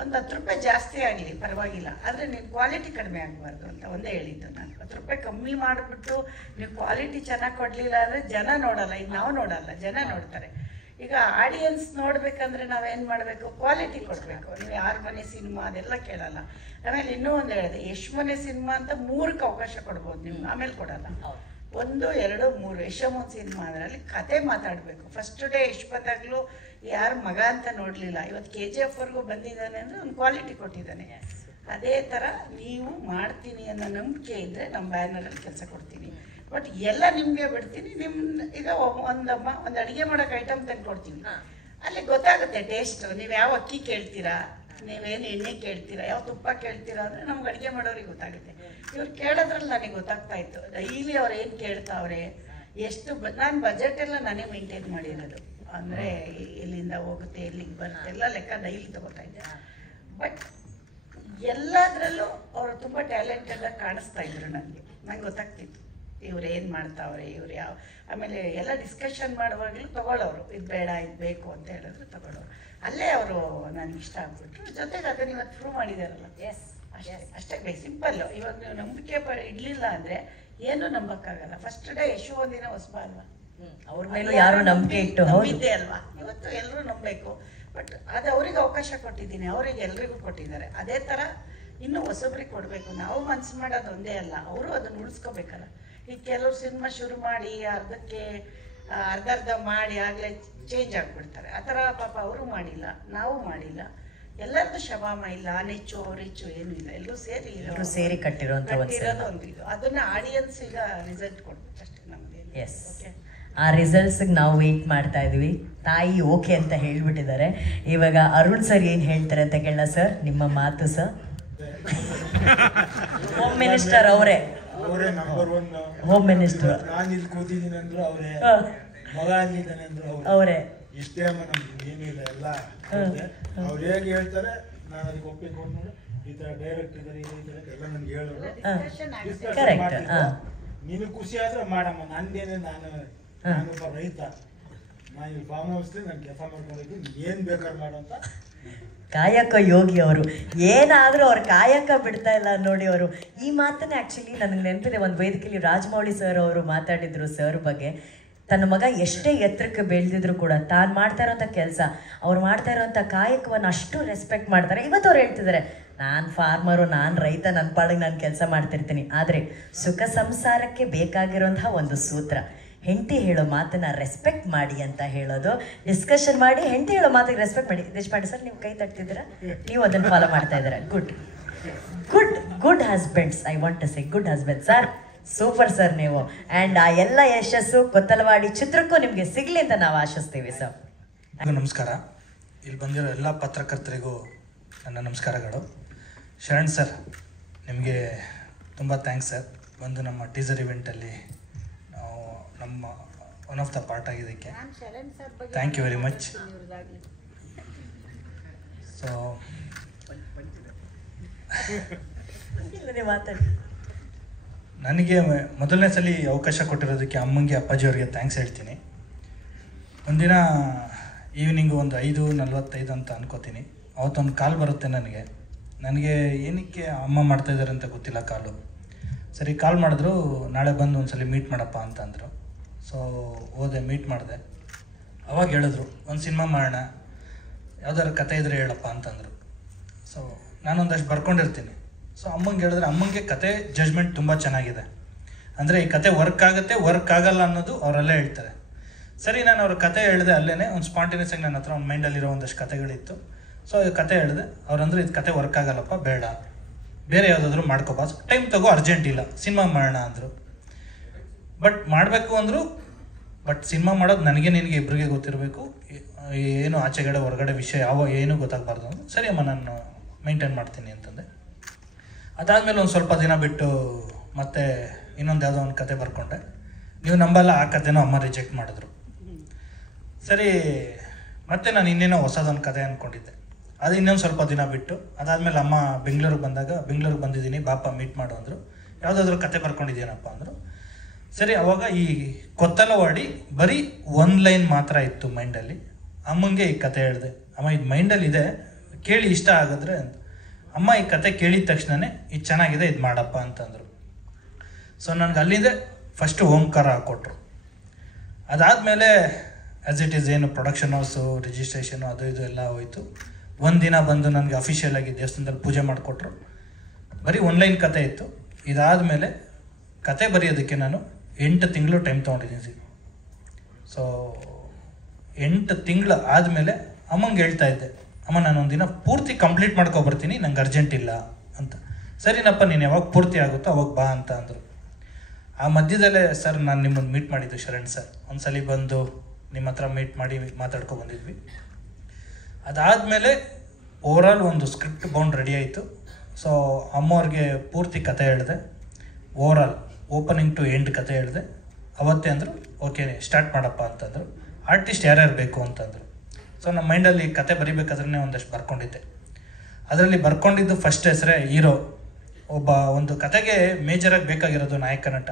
ಒಂದು 10 ರೂಪಾಯಿ ಜಾಸ್ತಿ ಆಗಲಿ ಪರವಾಗಿಲ್ಲ, ಆದರೆ ನೀವು ಕ್ವಾಲಿಟಿ ಕಡಿಮೆ ಆಗಬಾರ್ದು ಅಂತ ಒಂದೇ ಹೇಳಿದ್ದು ನಾನು. 10 ರೂಪಾಯಿ ಕಮ್ಮಿ ಮಾಡಿಬಿಟ್ಟು ನೀವು ಕ್ವಾಲಿಟಿ ಚೆನ್ನಾಗಿ ಕೊಡಲಿಲ್ಲ ಅಂದರೆ ಜನ ನೋಡಲ್ಲ. ಈಗ ನಾವು ನೋಡಲ್ಲ, ಜನ ನೋಡ್ತಾರೆ. ಈಗ ಆಡಿಯನ್ಸ್ ನೋಡಬೇಕಂದ್ರೆ ನಾವೇನು ಮಾಡಬೇಕು, ಕ್ವಾಲಿಟಿ ಕೊಡಬೇಕು. ನೀವು ಯಾರ ಮನೆ ಸಿನಿಮಾ ಅದೆಲ್ಲ ಕೇಳಲ್ಲ. ಆಮೇಲೆ ಇನ್ನೂ ಒಂದು ಹೇಳಿದೆ, ಯಶ್ ಮನೆ ಸಿನಿಮಾ ಅಂತ 3ಕ್ಕೆ ಅವಕಾಶ ಕೊಡ್ಬೋದು ನೀವು, ಆಮೇಲೆ ಕೊಡಲ್ಲ. 1, 2, 3 ಯಶಮೋನ್ ಸಿನಿಮಾ ಅದರಲ್ಲಿ ಕತೆ ಮಾತಾಡಬೇಕು. ಫಸ್ಟ್ ಡೇ ಯಶ್ ಬಂದಾಗಲೂ ಯಾರ ಮಗ ಅಂತ ನೋಡಲಿಲ್ಲ, ಇವತ್ತು KGF ಬಂದಿದ್ದಾನೆ ಅಂದರೆ ಒಂದು ಕ್ವಾಲಿಟಿ ಕೊಟ್ಟಿದ್ದಾನೆ. ಅದೇ ಥರ ನೀವು ಮಾಡ್ತೀನಿ ಅನ್ನೋ ನಂಬಿಕೆ ಇದ್ದರೆ ನಮ್ಮ ಬ್ಯಾನರಲ್ಲಿ ಕೆಲಸ ಕೊಡ್ತೀನಿ. ಬಟ್ ಎಲ್ಲ ನಿಮಗೆ ಬಿಡ್ತೀನಿ. ಈಗ ಒಂದು ಅಡುಗೆ ಮಾಡೋಕೆ ಐಟಮ್ ತಂದು ಕೊಡ್ತೀನಿ, ಅಲ್ಲಿ ಗೊತ್ತಾಗುತ್ತೆ ಟೇಸ್ಟ್. ನೀವು ಯಾವ ಅಕ್ಕಿ ಕೇಳ್ತೀರಾ, ನೀವೇನು ಎಣ್ಣೆ ಕೇಳ್ತೀರಾ, ಯಾವ ತುಪ್ಪ ಕೇಳ್ತೀರಾ ಅಂದರೆ ನಮ್ಗೆ ಅಡುಗೆ ಮಾಡೋರಿಗೆ ಗೊತ್ತಾಗುತ್ತೆ. ಇವ್ರು ಕೇಳೋದ್ರಲ್ಲಿ ನನಗೆ ಗೊತ್ತಾಗ್ತಾ ಇತ್ತು. ಡೈಲಿ ಅವ್ರು ಏನು ಕೇಳ್ತಾವ್ರೆ, ಎಷ್ಟು ನಾನು ಬಜೆಟ್ ಎಲ್ಲ ನಾನೇ ಮೇಂಟೈನ್ ಮಾಡಿರೋದು. ಅಂದರೆ ಎಲ್ಲಿಂದ ಹೋಗುತ್ತೆ, ಎಲ್ಲಿಗೆ ಬರುತ್ತೆ ಎಲ್ಲ ಲೆಕ್ಕ ಡೈಲಿ ತಗೋತಾ ಇದ್ದೆ. ಬಟ್ ಎಲ್ಲದರಲ್ಲೂ ಅವರು ತುಂಬ ಟ್ಯಾಲೆಂಟೆಲ್ಲ ಕಾಣಿಸ್ತಾ ಇದ್ರು ನನಗೆ. ನಂಗೆ ಗೊತ್ತಾಗ್ತಿತ್ತು ಇವ್ರು ಏನು ಮಾಡ್ತಾವ್ರೆ, ಇವ್ರು ಯಾವ. ಆಮೇಲೆ ಎಲ್ಲ ಡಿಸ್ಕಷನ್ ಮಾಡುವಾಗಲೂ ತಗೊಳ್ಳೋರು, ಇದು ಬೇಡ ಇದು ಬೇಕು ಅಂತ ಹೇಳಿದ್ರು ತಗೊಳ್ಳೋರು. ಅಲ್ಲೇ ಅವರು ನನಗೆ ಇಷ್ಟ ಆಗ್ಬಿಟ್ರು. ಜೊತೆಗೆ ಅದನ್ನು ಇವತ್ತು ಪ್ರೂವ್ ಮಾಡಿದಾರಲ್ಲ. ಅಷ್ಟೇ ಸಿಂಪಲ್ಲು. ಇವಾಗ ನೀವು ನಂಬಿಕೆ ಇಡಲಿಲ್ಲ ಅಂದರೆ ಏನೂ ನಂಬಕ್ಕಾಗಲ್ಲ. ಫಸ್ಟ್ ಡೇ ಯಶು ಒಂದಿನ ಹೊಸಬ ಅಲ್ವಾ, ಅವ್ರ ಮೇಲೂ ಯಾರು ನಂಬಿಕೆ ಇಟ್ಟು ನಂಬಿದ್ದೆ ಅಲ್ವಾ. ಇವತ್ತು ಎಲ್ಲರೂ ನಂಬಬೇಕು. ಬಟ್ ಅದು ಅವ್ರಿಗೆ ಅವಕಾಶ ಕೊಟ್ಟಿದ್ದೀನಿ, ಅವ್ರಿಗೆ ಎಲ್ರಿಗೂ ಕೊಟ್ಟಿದ್ದಾರೆ. ಅದೇ ಥರ ಇನ್ನೂ ಹೊಸಬ್ರಿಗೆ ಕೊಡಬೇಕು. ನಾವು ಮನ್ಸು ಮಾಡೋದು ಒಂದೇ ಅಲ್ಲ, ಅವರು ಅದನ್ನು ಉಳಿಸ್ಕೋಬೇಕಲ್ಲ. ಈಗ ಕೆಲವರು ಸಿನಿಮಾ ಶುರು ಮಾಡಿ ಅರ್ಧ ಮಾಡಿ ಆಗಲೇ ಚೇಂಜ್ ಆಗಿಬಿಡ್ತಾರೆ. ಆ ಥರ ಪಾಪ ಅವರು ಮಾಡಿಲ್ಲ, ನಾವು ಮಾಡಿಲ್ಲ. ಎಲ್ಲರದ್ದು ಶಬಾಮ ಇಲ್ಲ, ನೆಚ್ಚು ರಿಚ್ಚು ಏನೂ ಇಲ್ಲ, ಎಲ್ಲರೂ ಸೇರಿ ಕಟ್ಟಿರೋದು ಒಂದು ಇದು. ಅದನ್ನ ಆಡಿಯನ್ಸ್ ಈಗ ರಿಸಲ್ಟ್ ಕೊಡ್ಬೇಕು ಅಷ್ಟೇ ನಮಗೆ. ಎಸ್, ಆ ರಿಸಲ್ಟ್ಸ್ಗೆ ನಾವು ವೆಯ್ಟ್ ಮಾಡ್ತಾ ಇದ್ವಿ. ತಾಯಿ ಓಕೆ ಅಂತ ಹೇಳ್ಬಿಟ್ಟಿದ್ದಾರೆ. ಇವಾಗ ಅರುಣ್ ಸರ್ ಏನು ಹೇಳ್ತಾರೆ ಅಂತ ಕೇಳ. ಸರ್ ನಿಮ್ಮ ಮಾತು ಸರ್. ಹೋಮ್ ಮಿನಿಸ್ಟರ್ ಅವರೇ ನಂಬರ್ 1 ಹೋಮ್ ಮಿನಿಸ್ಟರ್. ನಾನು ಇಲ್ಲಿ ಕೂತಿದ್ದೀನಿ ಅಂದ್ರೆ ಅವರೇ, ಮಗ ಅಂದಿದ್ದಾನೆ ಅಂದ್ರೆ ಅವರೇ. ಇಷ್ಟೇ ಅಮ್ಮ, ನಮ್ಗೆ ಏನಿಲ್ಲ ಎಲ್ಲ ಅವ್ರು ಹೇಗೆ ಹೇಳ್ತಾರೆ ನಾನು ಅದಕ್ಕೆ ಒಪ್ಪಿಕೊಂಡು ಈ ಥರ ಡೈರೆಕ್ಟ್ ಇದ್ದಾರೆ ಎಲ್ಲ ನನ್ಗೆ ಹೇಳೋರು. ನಿನಗೆ ಖುಷಿ ಆದ್ರೆ ಮಾಡಮ್ಮ, ನಂದೇನೆ ನಾನೊಬ್ಬ ರೈತ, ನಾನು ಇಲ್ಲಿ ಫಾರ್ಮ್ ಹೌಸ್ಲಿ ನಾನು ಕೆಲಸ ಮಾಡ್ಕೊಂಡಿದ್ದೀನಿ, ಏನು ಬೇಕಾದ್ರೆ ಮಾಡು ಅಂತ. ಕಾಯಕ ಯೋಗಿ ಅವರು, ಏನಾದರೂ ಅವ್ರು ಕಾಯಕ ಬಿಡ್ತಾ ಇಲ್ಲ ನೋಡಿ ಅವರು. ಈ ಮಾತನ್ನೇ ಆ್ಯಕ್ಚುಲಿ ನನಗೆ ನೆನಪಿದೆ, ಒಂದು ವೇದಿಕೆಯಲ್ಲಿ ರಾಜಮೌಳಿ ಸರ್ ಅವರು ಮಾತಾಡಿದ್ರು ಸರ್ ಬಗ್ಗೆ. ತನ್ನ ಮಗ ಎಷ್ಟೇ ಎತ್ತರಕ್ಕೆ ಬೆಳೆದಿದ್ರು ಕೂಡ ತಾನು ಮಾಡ್ತಾ ಇರೋಂಥ ಕೆಲಸ, ಅವ್ರು ಮಾಡ್ತಾ ಇರೋಂಥ ಕಾಯಕವನ್ನು ಅಷ್ಟು ರೆಸ್ಪೆಕ್ಟ್ ಮಾಡ್ತಾರೆ. ಇವತ್ತು ಅವ್ರು ಹೇಳ್ತಿದ್ದಾರೆ, ನಾನು ಫಾರ್ಮರು, ನಾನು ರೈತ, ನನ್ನ ಪಾಡಿಗೆ ನಾನು ಕೆಲಸ ಮಾಡ್ತಿರ್ತೀನಿ. ಆದರೆ ಸುಖ ಸಂಸಾರಕ್ಕೆ ಬೇಕಾಗಿರೋಂಥ ಒಂದು ಸೂತ್ರ, ಹೆಂಡತಿ ಹೇಳೋ ಮಾತನ್ನ ರೆಸ್ಪೆಕ್ಟ್ ಮಾಡಿ ಅಂತ ಹೇಳೋದು. ಡಿಸ್ಕಷನ್ ಮಾಡಿ ಹೆಂಡತಿ ಹೇಳೋ ಮಾತಿಗೆ ರೆಸ್ಪೆಕ್ಟ್ ಮಾಡಿ. ದೇಶಪಾಂಡೆ ಸರ್, ನೀವು ಕೈ ತಟ್ತಿದ್ದೀರಾ, ನೀವು ಅದನ್ನು ಫಾಲೋ ಮಾಡ್ತಾ ಇದ್ದೀರಾ. Good good good husbands, I want to say good husband sir. Super sir ನೀವು. ಆ್ಯಂಡ್ ಆ ಎಲ್ಲ ಯಶಸ್ಸು ಕೊತ್ತಲವಾಡಿ ಚಿತ್ರಕ್ಕೂ ನಿಮಗೆ ಸಿಗಲಿ ಅಂತ ನಾವು ಆಶಿಸ್ತೀವಿ ಸರ್. ನಮಸ್ಕಾರ. ಇಲ್ಲಿ ಬಂದಿರೋ ಎಲ್ಲ ಪತ್ರಕರ್ತರಿಗೂ ನನ್ನ ನಮಸ್ಕಾರಗಳು. ಶರಣ್ ಸರ್, ನಿಮಗೆ ತುಂಬ ಥ್ಯಾಂಕ್ಸ್ ಸರ್. ಬಂದು ನಮ್ಮ ಟೀಸರ್ ಇವೆಂಟಲ್ಲಿ ನಾವು ನಮ್ಮ ಒನ್ ಆಫ್ ದ ಪಾರ್ಟ್ ಆಗಿದ್ದಕ್ಕೆ thank you very much. So ನನಗೆ ಮೊದಲನೇ ಸಲ ಅವಕಾಶ ಕೊಟ್ಟಿರೋದಕ್ಕೆ ಅಮ್ಮಂಗೆ ಅಪ್ಪಾಜಿಯವ್ರಿಗೆ ಥ್ಯಾಂಕ್ಸ್ ಹೇಳ್ತೀನಿ. ಒಂದಿನ ಈವ್ನಿಂಗು ಒಂದು 5:45 ಅಂತ ಅನ್ಕೋತೀನಿ. ಅವತ್ತೊಂದು ಕಾಲ್ ಬರುತ್ತೆ ನನಗೆ ಏನಕ್ಕೆ ಅಮ್ಮ ಮಾಡ್ತಾಯಿದ್ದಾರೆ ಅಂತ ಗೊತ್ತಿಲ್ಲ ಕಾಲು. ಸರಿ ಕಾಲ್ ಮಾಡಿದ್ರು, ನಾಳೆ ಬಂದು ಒಂದ್ಸಲ ಮೀಟ್ ಮಾಡಪ್ಪ ಅಂತ ಅಂದರು. ಸೊ ಹೋದೆ, ಮೀಟ್ ಮಾಡಿದೆ. ಅವಾಗ ಹೇಳಿದ್ರು ಒಂದು ಸಿನಿಮಾ ಮಾಡೋಣ, ಯಾವ್ದಾದ್ರು ಕತೆ ಇದ್ರೆ ಹೇಳಪ್ಪ ಅಂತಂದರು. ಸೊ ನಾನೊಂದಷ್ಟು ಬರ್ಕೊಂಡಿರ್ತೀನಿ. ಸೊ ಅಮ್ಮಂಗೆ ಹೇಳಿದ್ರೆ, ಅಮ್ಮಂಗೆ ಕತೆ ಜಜ್ಮೆಂಟ್ ತುಂಬ ಚೆನ್ನಾಗಿದೆ. ಅಂದರೆ ಈ ಕತೆ ವರ್ಕ್ ಆಗುತ್ತೆ, ವರ್ಕ್ ಆಗಲ್ಲ ಅನ್ನೋದು ಅವರೆಲ್ಲ ಹೇಳ್ತಾರೆ. ಸರಿ, ನಾನು ಅವ್ರ ಕತೆ ಹೇಳಿದೆ. ಅಲ್ಲೇ ಒಂದು ಸ್ಪಾಂಟೇನಿಯಸ್ ಆಗಿ ನನ್ನ ಹತ್ರ ಒಂದು ಮೈಂಡಲ್ಲಿರೋ ಒಂದಷ್ಟು ಕತೆಗಳಿತ್ತು. ಸೊ ಈ ಕತೆ ಹೇಳಿದೆ. ಅವ್ರಂದ್ರೆ ಇದು ಕತೆ ವರ್ಕ್ ಆಗಲ್ಲಪ್ಪ, ಬೇಡ, ಬೇರೆ ಯಾವುದಾದ್ರೂ ಮಾಡ್ಕೊಬಾ, ಟೈಮ್ ತಗೋ, ಅರ್ಜೆಂಟ್ ಇಲ್ಲ, ಸಿನಿಮಾ ಮಾಡೋಣ ಅಂದರು. ಬಟ್ ಮಾಡಬೇಕು ಅಂದರು. ಬಟ್ ಸಿನಿಮಾ ಮಾಡೋದು ನನಗೆ ನಿನಗೆ ಇಬ್ಬರಿಗೆ ಗೊತ್ತಿರಬೇಕು, ಏನು ಆಚೆಗಡೆ ಹೊರಗಡೆ ವಿಷಯ ಏನೂ ಗೊತ್ತಾಗಬಾರ್ದು ಅಂದರು. ಸರಿ ಅಮ್ಮ, ನಾನು ಮೇಂಟೈನ್ ಮಾಡ್ತೀನಿ ಅಂತಂದೆ. ಅದಾದಮೇಲೆ ಒಂದು ಸ್ವಲ್ಪ ದಿನ ಬಿಟ್ಟು ಮತ್ತೆ ಇನ್ನೊಂದು ಯಾವುದೋ ಒಂದು ಕತೆ ಬರ್ಕೊಂಡೆ. ನೀವು ನಂಬಲ್ಲ, ಆ ಕತೆನೂ ಅಮ್ಮ ರಿಜೆಕ್ಟ್ ಮಾಡಿದ್ರು. ಸರಿ, ಮತ್ತೆ ನಾನು ಇನ್ನೇನೋ ಹೊಸದೊಂದು ಕತೆ ಅಂದ್ಕೊಂಡಿದ್ದೆ. ಅದು ಇನ್ನೊಂದು ಸ್ವಲ್ಪ ದಿನ ಬಿಟ್ಟು ಅದಾದಮೇಲೆ ಅಮ್ಮ ಬೆಂಗಳೂರಿಗೆ ಬಂದಿದ್ದೀನಿ, ಬಾಪ ಮೀಟ್ ಮಾಡು ಅಂದರು. ಯಾವುದಾದ್ರೂ ಕತೆ ಬರ್ಕೊಂಡಿದ್ದೀನಪ್ಪ ಅಂದರು. ಸರಿ, ಅವಾಗ ಈ ಕೊತ್ತಲವಾಡಿ ಬರೀ 1 ಲೈನ್ ಮಾತ್ರ ಇತ್ತು ಮೈಂಡಲ್ಲಿ. ಅಮ್ಮಂಗೆ ಈ ಕತೆ ಹೇಳಿದೆ, ಅಮ್ಮ ಇದು ಮೈಂಡಲ್ಲಿದೆ, ಕೇಳಿ ಇಷ್ಟ ಆಗಿದ್ರೆ ಅಂತ. ಅಮ್ಮ ಈ ಕತೆ ಕೇಳಿದ ತಕ್ಷಣವೇ ಇದು ಚೆನ್ನಾಗಿದೆ, ಇದು ಮಾಡಪ್ಪ ಅಂತಂದರು. ಸೊ ನನಗೆ ಅಲ್ಲಿಂದ ಫಸ್ಟು ಓಂಕಾರ ಹಾಕ್ಕೊಟ್ರು. ಅದಾದಮೇಲೆ ಆ್ಯಸ್ ಇಟ್ ಈಸ್ ಏನು ಪ್ರೊಡಕ್ಷನ್ ಹೌಸು, ರಿಜಿಸ್ಟ್ರೇಷನು, ಅದು ಇದು ಎಲ್ಲ ಹೋಯಿತು. ಒಂದಿನ ಬಂದು ನನಗೆ ಅಫಿಷಿಯಲಾಗಿ ದೇವಸ್ಥಾನದಲ್ಲಿ ಪೂಜೆ ಮಾಡಿಕೊಟ್ರು. ಬರೀ 1 ಲೈನ್ ಕತೆ ಇತ್ತು. ಇದಾದಮೇಲೆ ಕತೆ ಬರೆಯೋದಕ್ಕೆ ನಾನು 8 ತಿಂಗಳು ಟೈಮ್ ತೊಗೊಂಡಿದ್ದೀನಿ. ಸೊ 8 ತಿಂಗಳು ಆದಮೇಲೆ ಅಮ್ಮಂಗೆ ಹೇಳ್ತಾ ಇದ್ದೆ, ಅಮ್ಮ ನಾನು ಒಂದಿನ ಪೂರ್ತಿ ಕಂಪ್ಲೀಟ್ ಮಾಡ್ಕೊಬರ್ತೀನಿ, ನಂಗೆ ಅರ್ಜೆಂಟ್ ಇಲ್ಲ ಅಂತ. ಸರಿನಪ್ಪ, ನೀನು ಯಾವಾಗ ಪೂರ್ತಿ ಆಗುತ್ತೋ ಅವಾಗ ಬಾ ಅಂತ ಅಂದರು. ಆ ಮಧ್ಯದಲ್ಲೇ ಸರ್, ನಾನು ನಿಮ್ಮನ್ನು ಮೀಟ್ ಮಾಡಿದ್ದು ಶರಣ್ ಸರ್. ಒಂದ್ಸಲಿ ಬಂದು ನಿಮ್ಮ ಹತ್ರ ಮೀಟ್ ಮಾಡಿ ಮಾತಾಡ್ಕೊಬಂದಿದ್ವಿ. ಅದಾದಮೇಲೆ ಓವರಾಲ್ ಒಂದು ಸ್ಕ್ರಿಪ್ಟ್ ಬೌಂಡ್ ರೆಡಿ ಆಯಿತು. ಸೊ ಅಮ್ಮವ್ರಿಗೆ ಪೂರ್ತಿ ಕತೆ ಹೇಳಿದೆ, ಓವರಾಲ್ ಓಪನಿಂಗ್ ಟು ಎಂಡ್ ಕತೆ ಹೇಳಿದೆ. ಅವತ್ತೇ ಅಂದರು, ಓಕೆ ಸ್ಟಾರ್ಟ್ ಮಾಡಪ್ಪ ಅಂತಂದರು. ಆರ್ಟಿಸ್ಟ್ ಯಾರ್ಯಾರು ಬೇಕು ಅಂತಂದರು. ಸೊ ನಮ್ಮ ಮೈಂಡಲ್ಲಿ ಕತೆ ಬರಿಬೇಕಾದ್ರೆ ಒಂದಷ್ಟು ಬರ್ಕೊಂಡಿದ್ದೆ. ಅದರಲ್ಲಿ ಬರ್ಕೊಂಡಿದ್ದು ಫಸ್ಟ್ ಹೆಸರೇ ಹೀರೋ. ಒಂದು ಕತೆಗೆ ಮೇಜರಾಗಿ ಬೇಕಾಗಿರೋದು ನಾಯಕ ನಟ.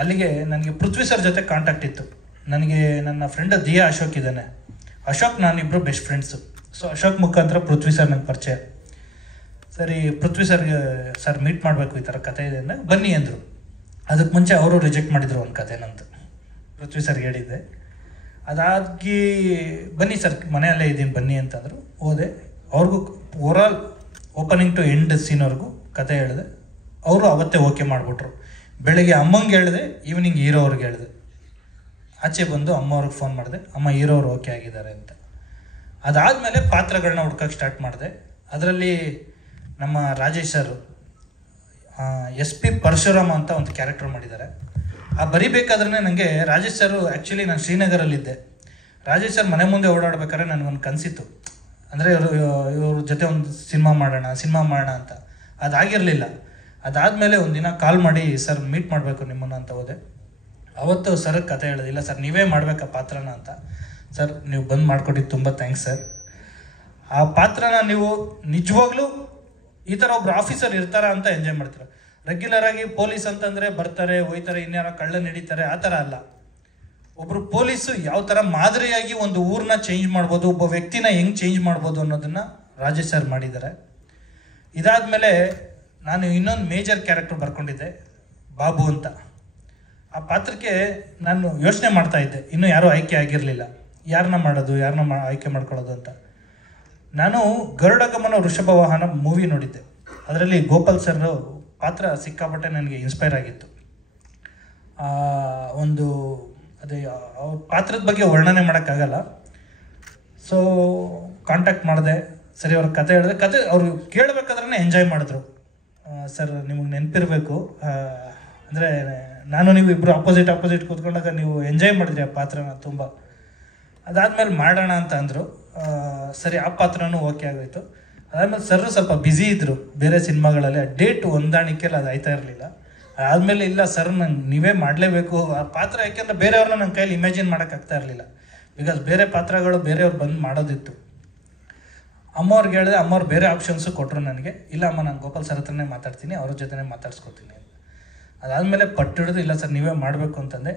ಅಲ್ಲಿಗೆ ನನಗೆ ಪೃಥ್ವಿ ಸರ್ ಜೊತೆ ಕಾಂಟ್ಯಾಕ್ಟ್ ಇತ್ತು. ನನಗೆ ನನ್ನ ಫ್ರೆಂಡ್ ದಿಯಾ ಅಶೋಕ್ ಇದ್ದಾನೆ. ಅಶೋಕ್ ನಾನಿಬ್ಬರು ಬೆಸ್ಟ್ ಫ್ರೆಂಡ್ಸು. ಸೊ ಅಶೋಕ್ ಮುಖಾಂತರ ಪೃಥ್ವಿ ಸರ್ ನಂಗೆ ಪರಿಚಯ. ಸರಿ, ಪೃಥ್ವಿ ಸರ್ ಮೀಟ್ ಮಾಡಬೇಕು, ಈ ಥರ ಕತೆ ಇದೆ ಅಂದರೆ ಬನ್ನಿ ಅಂದರು. ಅದಕ್ಕೆ ಮುಂಚೆ ಅವರು ರಿಜೆಕ್ಟ್ ಮಾಡಿದರು ಒಂದು ಕತೆ ನಂದು. ಪೃಥ್ವಿ ಸರ್ಗೆ ಹೇಳಿದ್ದೆ. ಅದಾಗಿ ಬನ್ನಿ ಸರ್, ಮನೆಯಲ್ಲೇ ಇದ್ದೀನಿ ಬನ್ನಿ ಅಂತಂದರು. ಹೋದೆ. ಅವ್ರಿಗೂ ಓವರಾಲ್ ಓಪನಿಂಗ್ ಟು ಎಂಡ್ ಸೀನ್ವರೆಗೂ ಕತೆ ಹೇಳಿದೆ. ಅವರು ಅವತ್ತೇ ಓಕೆ ಮಾಡಿಬಿಟ್ರು. ಬೆಳಗ್ಗೆ ಅಮ್ಮಂಗೆ ಹೇಳಿದೆ, ಈವ್ನಿಂಗ್ ಹೀರೋ ಅವ್ರಿಗೆ ಹೇಳಿದೆ. ಆಚೆ ಬಂದು ಅಮ್ಮ ಅವ್ರಿಗೆ ಫೋನ್ ಮಾಡಿದೆ, ಅಮ್ಮ ಹೀರೋ ಅವ್ರು ಓಕೆ ಆಗಿದ್ದಾರೆ ಅಂತ. ಅದಾದಮೇಲೆ ಪಾತ್ರಗಳನ್ನ ಹುಡ್ಕೋಕ್ಕೆ ಸ್ಟಾರ್ಟ್ ಮಾಡಿದೆ. ಅದರಲ್ಲಿ ನಮ್ಮ ರಾಜೇಶ್ ಸರ್ SP ಪರಶುರಾಮ ಅಂತ ಒಂದು ಕ್ಯಾರೆಕ್ಟರ್ ಮಾಡಿದ್ದಾರೆ. ಆ ಬರಿಬೇಕಾದ್ರೆ ನನಗೆ ರಾಜೇಶ್ ಸರ್, ಆ್ಯಕ್ಚುಲಿ ನಾನು ಶ್ರೀನಗರಲ್ಲಿದ್ದೆ. ರಾಜೇಶ್ ಸರ್ ಮನೆ ಮುಂದೆ ಓಡಾಡ್ಬೇಕಾದ್ರೆ ನನಗೊಂದು ಕನಸಿತ್ತು, ಅಂದರೆ ಇವ್ರ ಜೊತೆ ಒಂದು ಸಿನಿಮಾ ಮಾಡೋಣ ಅಂತ. ಅದಾಗಿರಲಿಲ್ಲ. ಅದಾದಮೇಲೆ ಒಂದಿನ ಕಾಲ್ ಮಾಡಿ, ಸರ್ ಮೀಟ್ ಮಾಡಬೇಕು ನಿಮ್ಮನ್ನು ಅಂತ ಹೋದೆ. ಅವತ್ತು ಸರ್ ಕತೆ ಹೇಳಿದೆ, ಇಲ್ಲ ಸರ್ ನೀವೇ ಮಾಡಬೇಕಾ ಪಾತ್ರನ ಅಂತ. ಸರ್ ನೀವು ಬಂದು ಮಾಡಿಕೊಟ್ಟಿದ್ದು ತುಂಬ ಥ್ಯಾಂಕ್ಸ್ ಸರ್. ಆ ಪಾತ್ರನ ನೀವು ನಿಜವಾಗ್ಲೂ ಈ ಥರ ಒಬ್ರು ಆಫೀಸರ್ ಇರ್ತಾರ ಅಂತ ಎಂಜಾಯ್ ಮಾಡ್ತೀರ. ರೆಗ್ಯುಲರ್ ಆಗಿ ಪೊಲೀಸ್ ಅಂತಂದರೆ ಬರ್ತಾರೆ, ಹೋಯ್ತಾರೆ, ಇನ್ಯಾರೋ ಕಳ್ಳನ ಹಿಡಿತಾರೆ, ಆ ಥರ ಅಲ್ಲ. ಒಬ್ಬರು ಪೊಲೀಸು ಯಾವ ಥರ ಮಾದರಿಯಾಗಿ ಒಂದು ಊರನ್ನ ಚೇಂಜ್ ಮಾಡ್ಬೋದು, ಒಬ್ಬ ವ್ಯಕ್ತಿನ ಹೆಂಗೆ ಚೇಂಜ್ ಮಾಡ್ಬೋದು ಅನ್ನೋದನ್ನು ರಾಜೇಶ್ ಸರ್ ಮಾಡಿದ್ದಾರೆ. ಇದಾದಮೇಲೆ ನಾನು ಇನ್ನೊಂದು ಮೇಜರ್ ಕ್ಯಾರೆಕ್ಟರ್ ಬರ್ಕೊಂಡಿದ್ದೆ, ಬಾಬು ಅಂತ. ಆ ಪಾತ್ರಕ್ಕೆ ನಾನು ಯೋಚನೆ ಮಾಡ್ತಾ ಇದ್ದೆ, ಇನ್ನೂ ಯಾರೂ ಆಯ್ಕೆ ಆಗಿರಲಿಲ್ಲ, ಯಾರನ್ನ ಆಯ್ಕೆ ಮಾಡ್ಕೊಳ್ಳೋದು ಅಂತ. ನಾನು ಗರುಡಗಮನ ವೃಷಭ ವಾಹನ ಮೂವಿ ನೋಡಿದ್ದೆ. ಅದರಲ್ಲಿ ಗೋಪಾಲ್ ಸರ್ ಪಾತ್ರ ಸಿಕ್ಕಾಪಟ್ಟೆ ನನಗೆ ಇನ್ಸ್ಪೈರ್ ಆಗಿತ್ತು. ಒಂದು ಅದೇ ಅವ್ರ ಪಾತ್ರದ ಬಗ್ಗೆ ವರ್ಣನೆ ಮಾಡೋಕ್ಕಾಗಲ್ಲ. ಸೊ ಕಾಂಟ್ಯಾಕ್ಟ್ ಮಾಡಿದೆ, ಸರಿ ಅವ್ರ ಕತೆ ಹೇಳಿದೆ. ಕತೆ ಅವರು ಕೇಳಬೇಕಾದ್ರೆ ಎಂಜಾಯ್ ಮಾಡಿದ್ರು. ಸರ್ ನಿಮಗೆ ನೆನಪಿರಬೇಕು, ಅಂದರೆ ನಾನು ನೀವು ಇಬ್ಬರು ಆಪೋಸಿಟ್ ಕೂತ್ಕೊಂಡಾಗ ನೀವು ಎಂಜಾಯ್ ಮಾಡಿದ್ರಿ ಆ ಪಾತ್ರನ ತುಂಬ. ಅದಾದಮೇಲೆ ಮಾಡೋಣ ಅಂತ ಅಂದರು. ಸರಿ ಆ ಪಾತ್ರನೂ ಓಕೆ ಆಗೋಯ್ತು. ಅದಾದಮೇಲೆ ಸರ್ ಸ್ವಲ್ಪ ಬ್ಯುಸಿ ಇದ್ದರು ಬೇರೆ ಸಿನಿಮಾಗಳಲ್ಲಿ, ಆ ಡೇಟ್ ಹೊಂದಾಣಿಕೆಲ್ಲ ಅದು ಆಯ್ತಾ ಇರಲಿಲ್ಲ. ಆದಮೇಲೆ ಇಲ್ಲ ಸರ್ ನಂಗೆ ನೀವೇ ಮಾಡಲೇಬೇಕು ಆ ಪಾತ್ರ, ಯಾಕೆಂದರೆ ಬೇರೆಯವ್ರನ್ನ ನನ್ನ ಕೈಯಲ್ಲಿ ಇಮ್ಯಾಜಿನ್ ಮಾಡೋಕ್ಕಾಗ್ತಾ ಇರಲಿಲ್ಲ. ಬಿಕಾಸ್ ಬೇರೆ ಪಾತ್ರಗಳು ಬೇರೆಯವ್ರು ಬಂದು ಮಾಡೋದಿತ್ತು. ಅಮ್ಮವ್ರಿಗೆ ಹೇಳಿದೆ, ಅಮ್ಮವ್ರು ಬೇರೆ ಆಪ್ಷನ್ಸು ಕೊಟ್ಟರು ನನಗೆ. ಇಲ್ಲ ಅಮ್ಮ ನಾನು ಗೋಪಾಲ್ ಸರ್ ಹತ್ರನೇ ಮಾತಾಡ್ತೀನಿ, ಅವ್ರ ಜೊತೆ ಮಾತಾಡ್ಸ್ಕೊತೀನಿ. ಅದಾದಮೇಲೆ ಪಟ್ಟು ಹಿಡಿದು ಇಲ್ಲ ಸರ್ ನೀವೇ ಮಾಡಬೇಕು ಅಂತಂದೆ.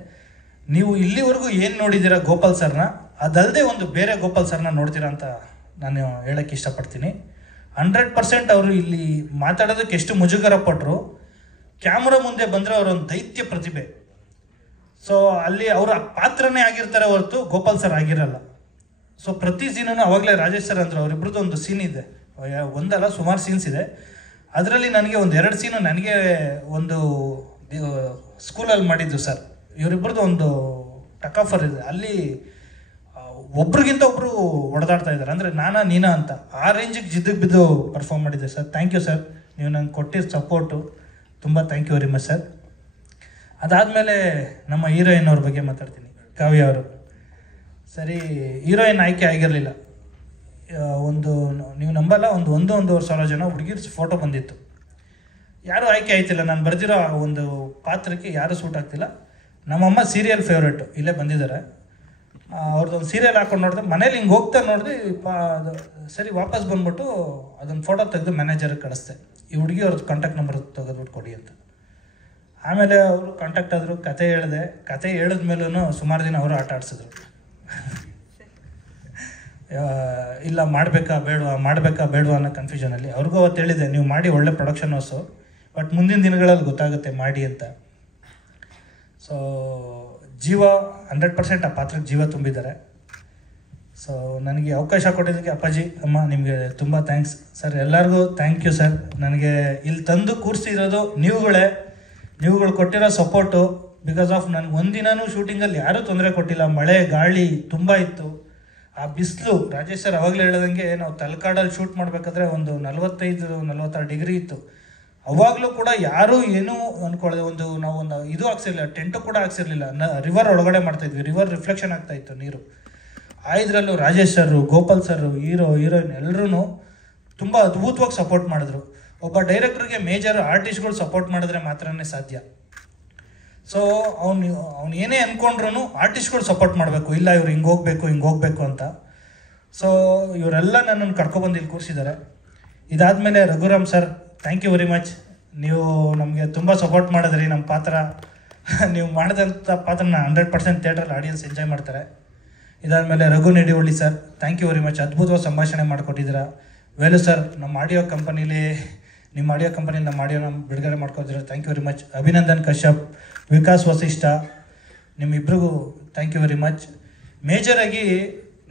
ನೀವು ಇಲ್ಲಿವರೆಗೂ ಏನು ನೋಡಿದ್ದೀರಾ ಗೋಪಾಲ್ ಸರ್ನ, ಅದಲ್ಲದೆ ಒಂದು ಬೇರೆ ಗೋಪಾಲ್ ಸರ್ನ ನೋಡ್ತೀರಾ ಅಂತ ನಾನು ಹೇಳೋಕ್ಕೆ ಇಷ್ಟಪಡ್ತೀನಿ. 100% ಅವರು ಇಲ್ಲಿ ಮಾತಾಡೋದಕ್ಕೆ ಎಷ್ಟು ಮುಜುಗರ ಪಟ್ಟರು, ಕ್ಯಾಮ್ರಾ ಮುಂದೆ ಬಂದರೆ ಅವರೊಂದು ದೈತ್ಯ ಪ್ರತಿಭೆ. ಸೊ ಅಲ್ಲಿ ಅವರ ಪಾತ್ರನೇ ಆಗಿರ್ತಾರೆ ಹೊರತು ಗೋಪಾಲ್ ಸರ್ ಆಗಿರಲ್ಲ. ಸೊ ಪ್ರತಿ ಸೀನೂ ಅವಾಗಲೇ ರಾಜೇಶ್ ಸರ್ ಅಂದ್ರೆ ಅವರಿಬ್ರದ್ದು ಒಂದು ಸೀನ್ ಇದೆ, ಒಂದಲ್ಲ ಸುಮಾರು ಸೀನ್ಸ್ ಇದೆ. ಅದರಲ್ಲಿ ನನಗೆ ಒಂದು 2 ಸೀನು ನನಗೆ ಒಂದು ಸ್ಕೂಲಲ್ಲಿ ಮಾಡಿದ್ದು ಸರ್. ಇವರಿಬ್ಬರದ್ದು ಒಂದು ಟಕಾಫರ್ ಇದೆ, ಅಲ್ಲಿ ಒಬ್ರಿಗಿಂತ ಒಬ್ಬರು ಹೊಡೆದಾಡ್ತಾ ಇದ್ದಾರೆ, ಅಂದರೆ ನೀನಾ ಅಂತ ಆ ರೇಂಜಿಗೆ ಜಿದ್ದಿಗೆ ಬಿದ್ದು ಪರ್ಫಾರ್ಮ್ ಮಾಡಿದ್ದೆ ಸರ್. ಥ್ಯಾಂಕ್ ಯು ಸರ್, ನೀವು ನಂಗೆ ಕೊಟ್ಟಿರೋ ಸಪೋರ್ಟು ತುಂಬ thank you very much sir. ಅದಾದಮೇಲೆ ನಮ್ಮ ಹೀರೋಯಿನ್ ಅವ್ರ ಬಗ್ಗೆ ಮಾತಾಡ್ತೀನಿ, ಕಾವ್ಯ ಅವರು. ಸರಿ ಹೀರೋಯಿನ್ ಆಯ್ಕೆ ಆಗಿರಲಿಲ್ಲ. ಒಂದು ನೀವು ನಂಬಲ್ಲ, ಒಂದೂವರೆ ಸಾವಿರ ಜನ ಹುಡುಗಿರ್ ಫೋಟೋ ಬಂದಿತ್ತು, ಯಾರೂ ಆಯ್ಕೆ ಆಯ್ತಿಲ್ಲ. ನಾನು ಬರ್ದಿರೋ ಒಂದು ಪಾತ್ರಕ್ಕೆ ಯಾರೂ ಸೂಟ್ ಆಗ್ತಿಲ್ಲ. ನಮ್ಮಮ್ಮ ಸೀರಿಯಲ್ ಫೇವ್ರೇಟು, ಇಲ್ಲೇ ಬಂದಿದ್ದಾರೆ. ಅವ್ರದ್ದೊಂದು ಸೀರಿಯಲ್ ಹಾಕೊಂಡು ನೋಡಿದೆ, ಮನೇಲಿ ಹಿಂಗೆ ಹೋಗ್ತಾ ನೋಡಿದೆ. ಸರಿ ವಾಪಸ್ ಬಂದ್ಬಿಟ್ಟು ಅದೊಂದು ಫೋಟೋ ತೆಗೆದು ಮ್ಯಾನೇಜರ್ಗೆ ಕಳಿಸ್ದೆ, ಈ ಹುಡುಗಿ ಅವ್ರದ್ದು ಕಾಂಟ್ಯಾಕ್ಟ್ ನಂಬರ್ ತೆಗೆದ್ಬಿಟ್ಟು ಕೊಡಿ ಅಂತ. ಆಮೇಲೆ ಅವರು ಕಾಂಟ್ಯಾಕ್ಟ್ ಆದರು, ಕತೆ ಹೇಳಿದೆ. ಕತೆ ಹೇಳಿದ್ಮೇಲೂ ಸುಮಾರು ದಿನ ಅವರು ಆಟ ಆಡಿಸಿದ್ರು. ಇಲ್ಲ ಮಾಡಬೇಕಾ ಬೇಡವಾ ಅನ್ನೋ ಕನ್ಫ್ಯೂಷನಲ್ಲಿ. ಅವ್ರಿಗೂ ಅವತ್ತು ಹೇಳಿದೆ, ನೀವು ಮಾಡಿ ಒಳ್ಳೆ ಪ್ರೊಡಕ್ಷನ್ ಹೌಸು, ಬಟ್ ಮುಂದಿನ ದಿನಗಳಲ್ಲಿ ಗೊತ್ತಾಗುತ್ತೆ ಮಾಡಿ ಅಂತ. ಸೊ ಜೀವ 100% ಆ ಪಾತ್ರಕ್ಕೆ ಜೀವ ತುಂಬಿದ್ದಾರೆ. ಸೊ ನನಗೆ ಅವಕಾಶ ಕೊಟ್ಟಿದ್ದಕ್ಕೆ ಅಪ್ಪಾಜಿ ಅಮ್ಮ ನಿಮಗೆ ತುಂಬ ಥ್ಯಾಂಕ್ಸ್ ಸರ್. ಎಲ್ಲರಿಗೂ ಥ್ಯಾಂಕ್ ಯು ಸರ್. ನನಗೆ ಇಲ್ಲಿ ತಂದು ಕೂರಿಸಿರೋದು ನೀವುಗಳು ಕೊಟ್ಟಿರೋ ಸಪೋರ್ಟು. ಬಿಕಾಸ್ ಆಫ್ ನನಗೆ ಒಂದಿನೂ ಶೂಟಿಂಗಲ್ಲಿ ಯಾರೂ ತೊಂದರೆ ಕೊಟ್ಟಿಲ್ಲ. ಮಳೆ ಗಾಳಿ ತುಂಬ ಇತ್ತು, ಆ ಬಿಸಿಲು. ರಾಜೇಶ್ ಸರ್ ಅವಾಗಲೇ ಹೇಳೋದಂಗೆ ನಾವು ತಲಕಾಡಲ್ಲಿ ಶೂಟ್ ಮಾಡಬೇಕಾದ್ರೆ ಒಂದು 45-46 ಡಿಗ್ರಿ ಇತ್ತು. ಅವಾಗಲೂ ಕೂಡ ಯಾರೂ ಏನೂ ಅಂದ್ಕೊಳ್ಳೋದು, ನಾವು ಇದು ಹಾಕ್ಸಿರ್ಲಿಲ್ಲ, ಟೆಂಟು ಕೂಡ ಹಾಕ್ಸಿರ್ಲಿಲ್ಲ. ರಿವರ್ ಒಳಗಡೆ ಮಾಡ್ತಾಯಿದ್ವಿ, ರಿವರ್ ರಿಫ್ಲೆಕ್ಷನ್ ಆಗ್ತಾಯಿತ್ತು ನೀರು. ಇದರಲ್ಲೂ Rajesh sir, Gopal sir, heroine ಎಲ್ಲರೂ ತುಂಬ ಅದ್ಭುತವಾಗಿ ಸಪೋರ್ಟ್ ಮಾಡಿದ್ರು. ಒಬ್ಬ ಡೈರೆಕ್ಟ್ರಿಗೆ ಮೇಜರ್ ಆರ್ಟಿಸ್ಟ್ಗಳು ಸಪೋರ್ಟ್ ಮಾಡಿದ್ರೆ ಮಾತ್ರನೇ ಸಾಧ್ಯ. ಸೊ ಅವ್ನು ಏನೇ ಅಂದ್ಕೊಂಡ್ರು ಆರ್ಟಿಸ್ಟ್ಗಳು ಸಪೋರ್ಟ್ ಮಾಡಬೇಕು, ಇಲ್ಲ ಇವ್ರು ಹಿಂಗೆ ಹೋಗ್ಬೇಕು ಅಂತ. ಸೊ ಇವರೆಲ್ಲ ನನ್ನನ್ನು ಕರ್ಕೊಬಂದು ಇಲ್ಲಿ ಕೂರಿಸಿದ್ದಾರೆ. ಇದಾದಮೇಲೆ Raghuram sir, thank you very much. ನೀವು ನಮಗೆ ತುಂಬ ಸಪೋರ್ಟ್ ಮಾಡಿದ್ರಿ. ನಮ್ಮ ಪಾತ್ರ ನೀವು ಮಾಡಿದಂಥ ಪಾತ್ರನ 100% ಥಿಯೇಟ್ರಲ್ಲಿ ಆಡಿಯನ್ಸ್ ಎಂಜಾಯ್ ಮಾಡ್ತಾರೆ. ಇದಾದಮೇಲೆ Raghu Nedihalli sir, thank you very much. ಅದ್ಭುತವಾಗಿ ಸಂಭಾಷಣೆ ಮಾಡಿಕೊಟ್ಟಿದ್ದೀರಾ. ವೇಲು ಸರ್, ನಮ್ಮ ಆಡಿಯೋ ಕಂಪನಿಲಿ ನಮ್ಮ ಆಡಿಯೋನ ಬಿಡುಗಡೆ ಮಾಡ್ಕೊತಿದ್ದೀರಾ, thank you very much. Abhinandan Kashyap, Vikas Vasishta, ನಿಮ್ಮಿಬ್ರಿಗೂ ಥ್ಯಾಂಕ್ ಯು ವೆರಿ ಮಚ್. ಮೇಜರಾಗಿ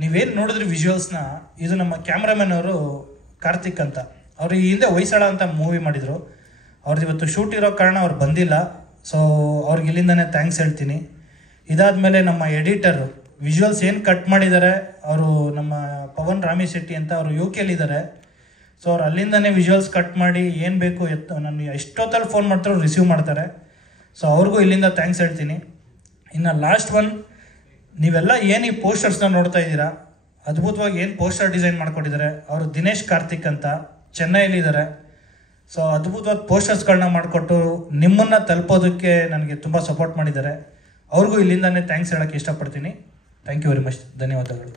ನೀವೇನು ನೋಡಿದ್ರಿ ವಿಜುವಲ್ಸ್ನ, ಇದು ನಮ್ಮ ಕ್ಯಾಮ್ರಾಮನ್ ಅವರು ಕಾರ್ತಿಕ್ ಅಂತ. ಅವರು ಈ ಹಿಂದೆ ಹೊಯ್ಸಳ ಅಂತ ಮೂವಿ ಮಾಡಿದರು. ಅವ್ರದ್ದು ಇವತ್ತು ಶೂಟ್ ಇರೋ ಕಾರಣ ಅವ್ರು ಬಂದಿಲ್ಲ. ಸೊ ಅವ್ರಿಗೆ ಇಲ್ಲಿಂದನೇ ಥ್ಯಾಂಕ್ಸ್ ಹೇಳ್ತೀನಿ. ಇದಾದಮೇಲೆ ನಮ್ಮ ಎಡಿಟರು ವಿಜುವಲ್ಸ್ ಏನು ಕಟ್ ಮಾಡಿದ್ದಾರೆ, ಅವರು ನಮ್ಮ ಪವನ್ ರಾಮಿ ಶೆಟ್ಟಿ ಅಂತ, ಅವರು UK ಸೊ ಅವ್ರು ಅಲ್ಲಿಂದನೇ ವಿಜುವಲ್ಸ್ ಕಟ್ ಮಾಡಿ ಏನು ಬೇಕು ನಾನು ಎಷ್ಟೊತ್ತಲ್ಲಿ ಫೋನ್ ಮಾಡ್ತಾರೋ ರಿಸೀವ್ ಮಾಡ್ತಾರೆ. ಸೊ ಅವ್ರಿಗೂ ಇಲ್ಲಿಂದ ಥ್ಯಾಂಕ್ಸ್ ಹೇಳ್ತೀನಿ. ಇನ್ನು ಲಾಸ್ಟ್ ಒನ್, ನೀವೆಲ್ಲ ಏನು ಈ ಪೋಸ್ಟರ್ಸ್ನ ನೋಡ್ತಾ ಇದ್ದೀರಾ, ಅದ್ಭುತವಾಗಿ ಏನು ಪೋಸ್ಟರ್ ಡಿಸೈನ್ ಮಾಡ್ಕೊಟ್ಟಿದ್ದಾರೆ. ಅವರು ದಿನೇಶ್ ಕಾರ್ತಿಕ್ ಅಂತ ಚೆನ್ನೈಲಿದ್ದಾರೆ. ಸೊ ಅದ್ಭುತವಾದ ಪೋಸ್ಟರ್ಸ್ಗಳನ್ನ ಮಾಡಿಕೊಟ್ಟು ನಿಮ್ಮನ್ನು ತಲುಪೋದಕ್ಕೆ ನನಗೆ ತುಂಬ ಸಪೋರ್ಟ್ ಮಾಡಿದ್ದಾರೆ. ಅವ್ರಿಗೂ ಇಲ್ಲಿಂದನೇ ಥ್ಯಾಂಕ್ಸ್ ಹೇಳೋಕ್ಕೆ ಇಷ್ಟಪಡ್ತೀನಿ. ಥ್ಯಾಂಕ್ ಯು ವೆರಿ ಮಚ್, ಧನ್ಯವಾದಗಳು.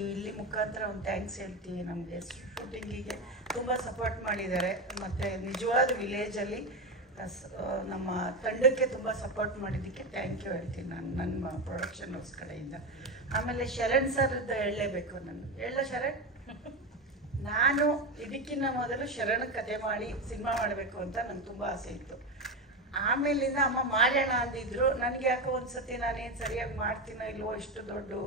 ಇಲ್ಲಿ ಮುಖಾಂತರ ಒಂದು ಥ್ಯಾಂಕ್ಸ್ ಹೇಳ್ತೀವಿ. ನಮಗೆ ಶೂಟಿಂಗಿಗೆ ತುಂಬ ಸಪೋರ್ಟ್ ಮಾಡಿದ್ದಾರೆ. ಮತ್ತು ನಿಜವಾದ ವಿಲೇಜಲ್ಲಿ ನಮ್ಮ ತಂಡಕ್ಕೆ ತುಂಬ ಸಪೋರ್ಟ್ ಮಾಡಿದ್ದಕ್ಕೆ ಥ್ಯಾಂಕ್ ಯು ಹೇಳ್ತೀನಿ ನಾನು ನನ್ನ ಪ್ರೊಡಕ್ಷನ್ ಹೌಸ್ ಕಡೆಯಿಂದ. ಆಮೇಲೆ ಶರಣ್ ಸರ್ದು ಹೇಳಲೇಬೇಕು. ಶರಣ್, ನಾನು ಇದಕ್ಕಿಂತ ಮೊದಲು ಶರಣ್ ಕತೆ ಮಾಡಿ ಸಿನಿಮಾ ಮಾಡಬೇಕು ಅಂತ ನಂಗೆ ತುಂಬ ಆಸೆ ಇತ್ತು. ಆಮೇಲಿಂದ ಅಮ್ಮ ಮಾಡೋಣ ಅಂದಿದ್ರು. ನನಗೆ ಯಾಕೋ ಒಂದ್ಸತಿ ನಾನೇನು ಸರಿಯಾಗಿ ಮಾಡ್ತೀನೋ ಇಲ್ವೋ,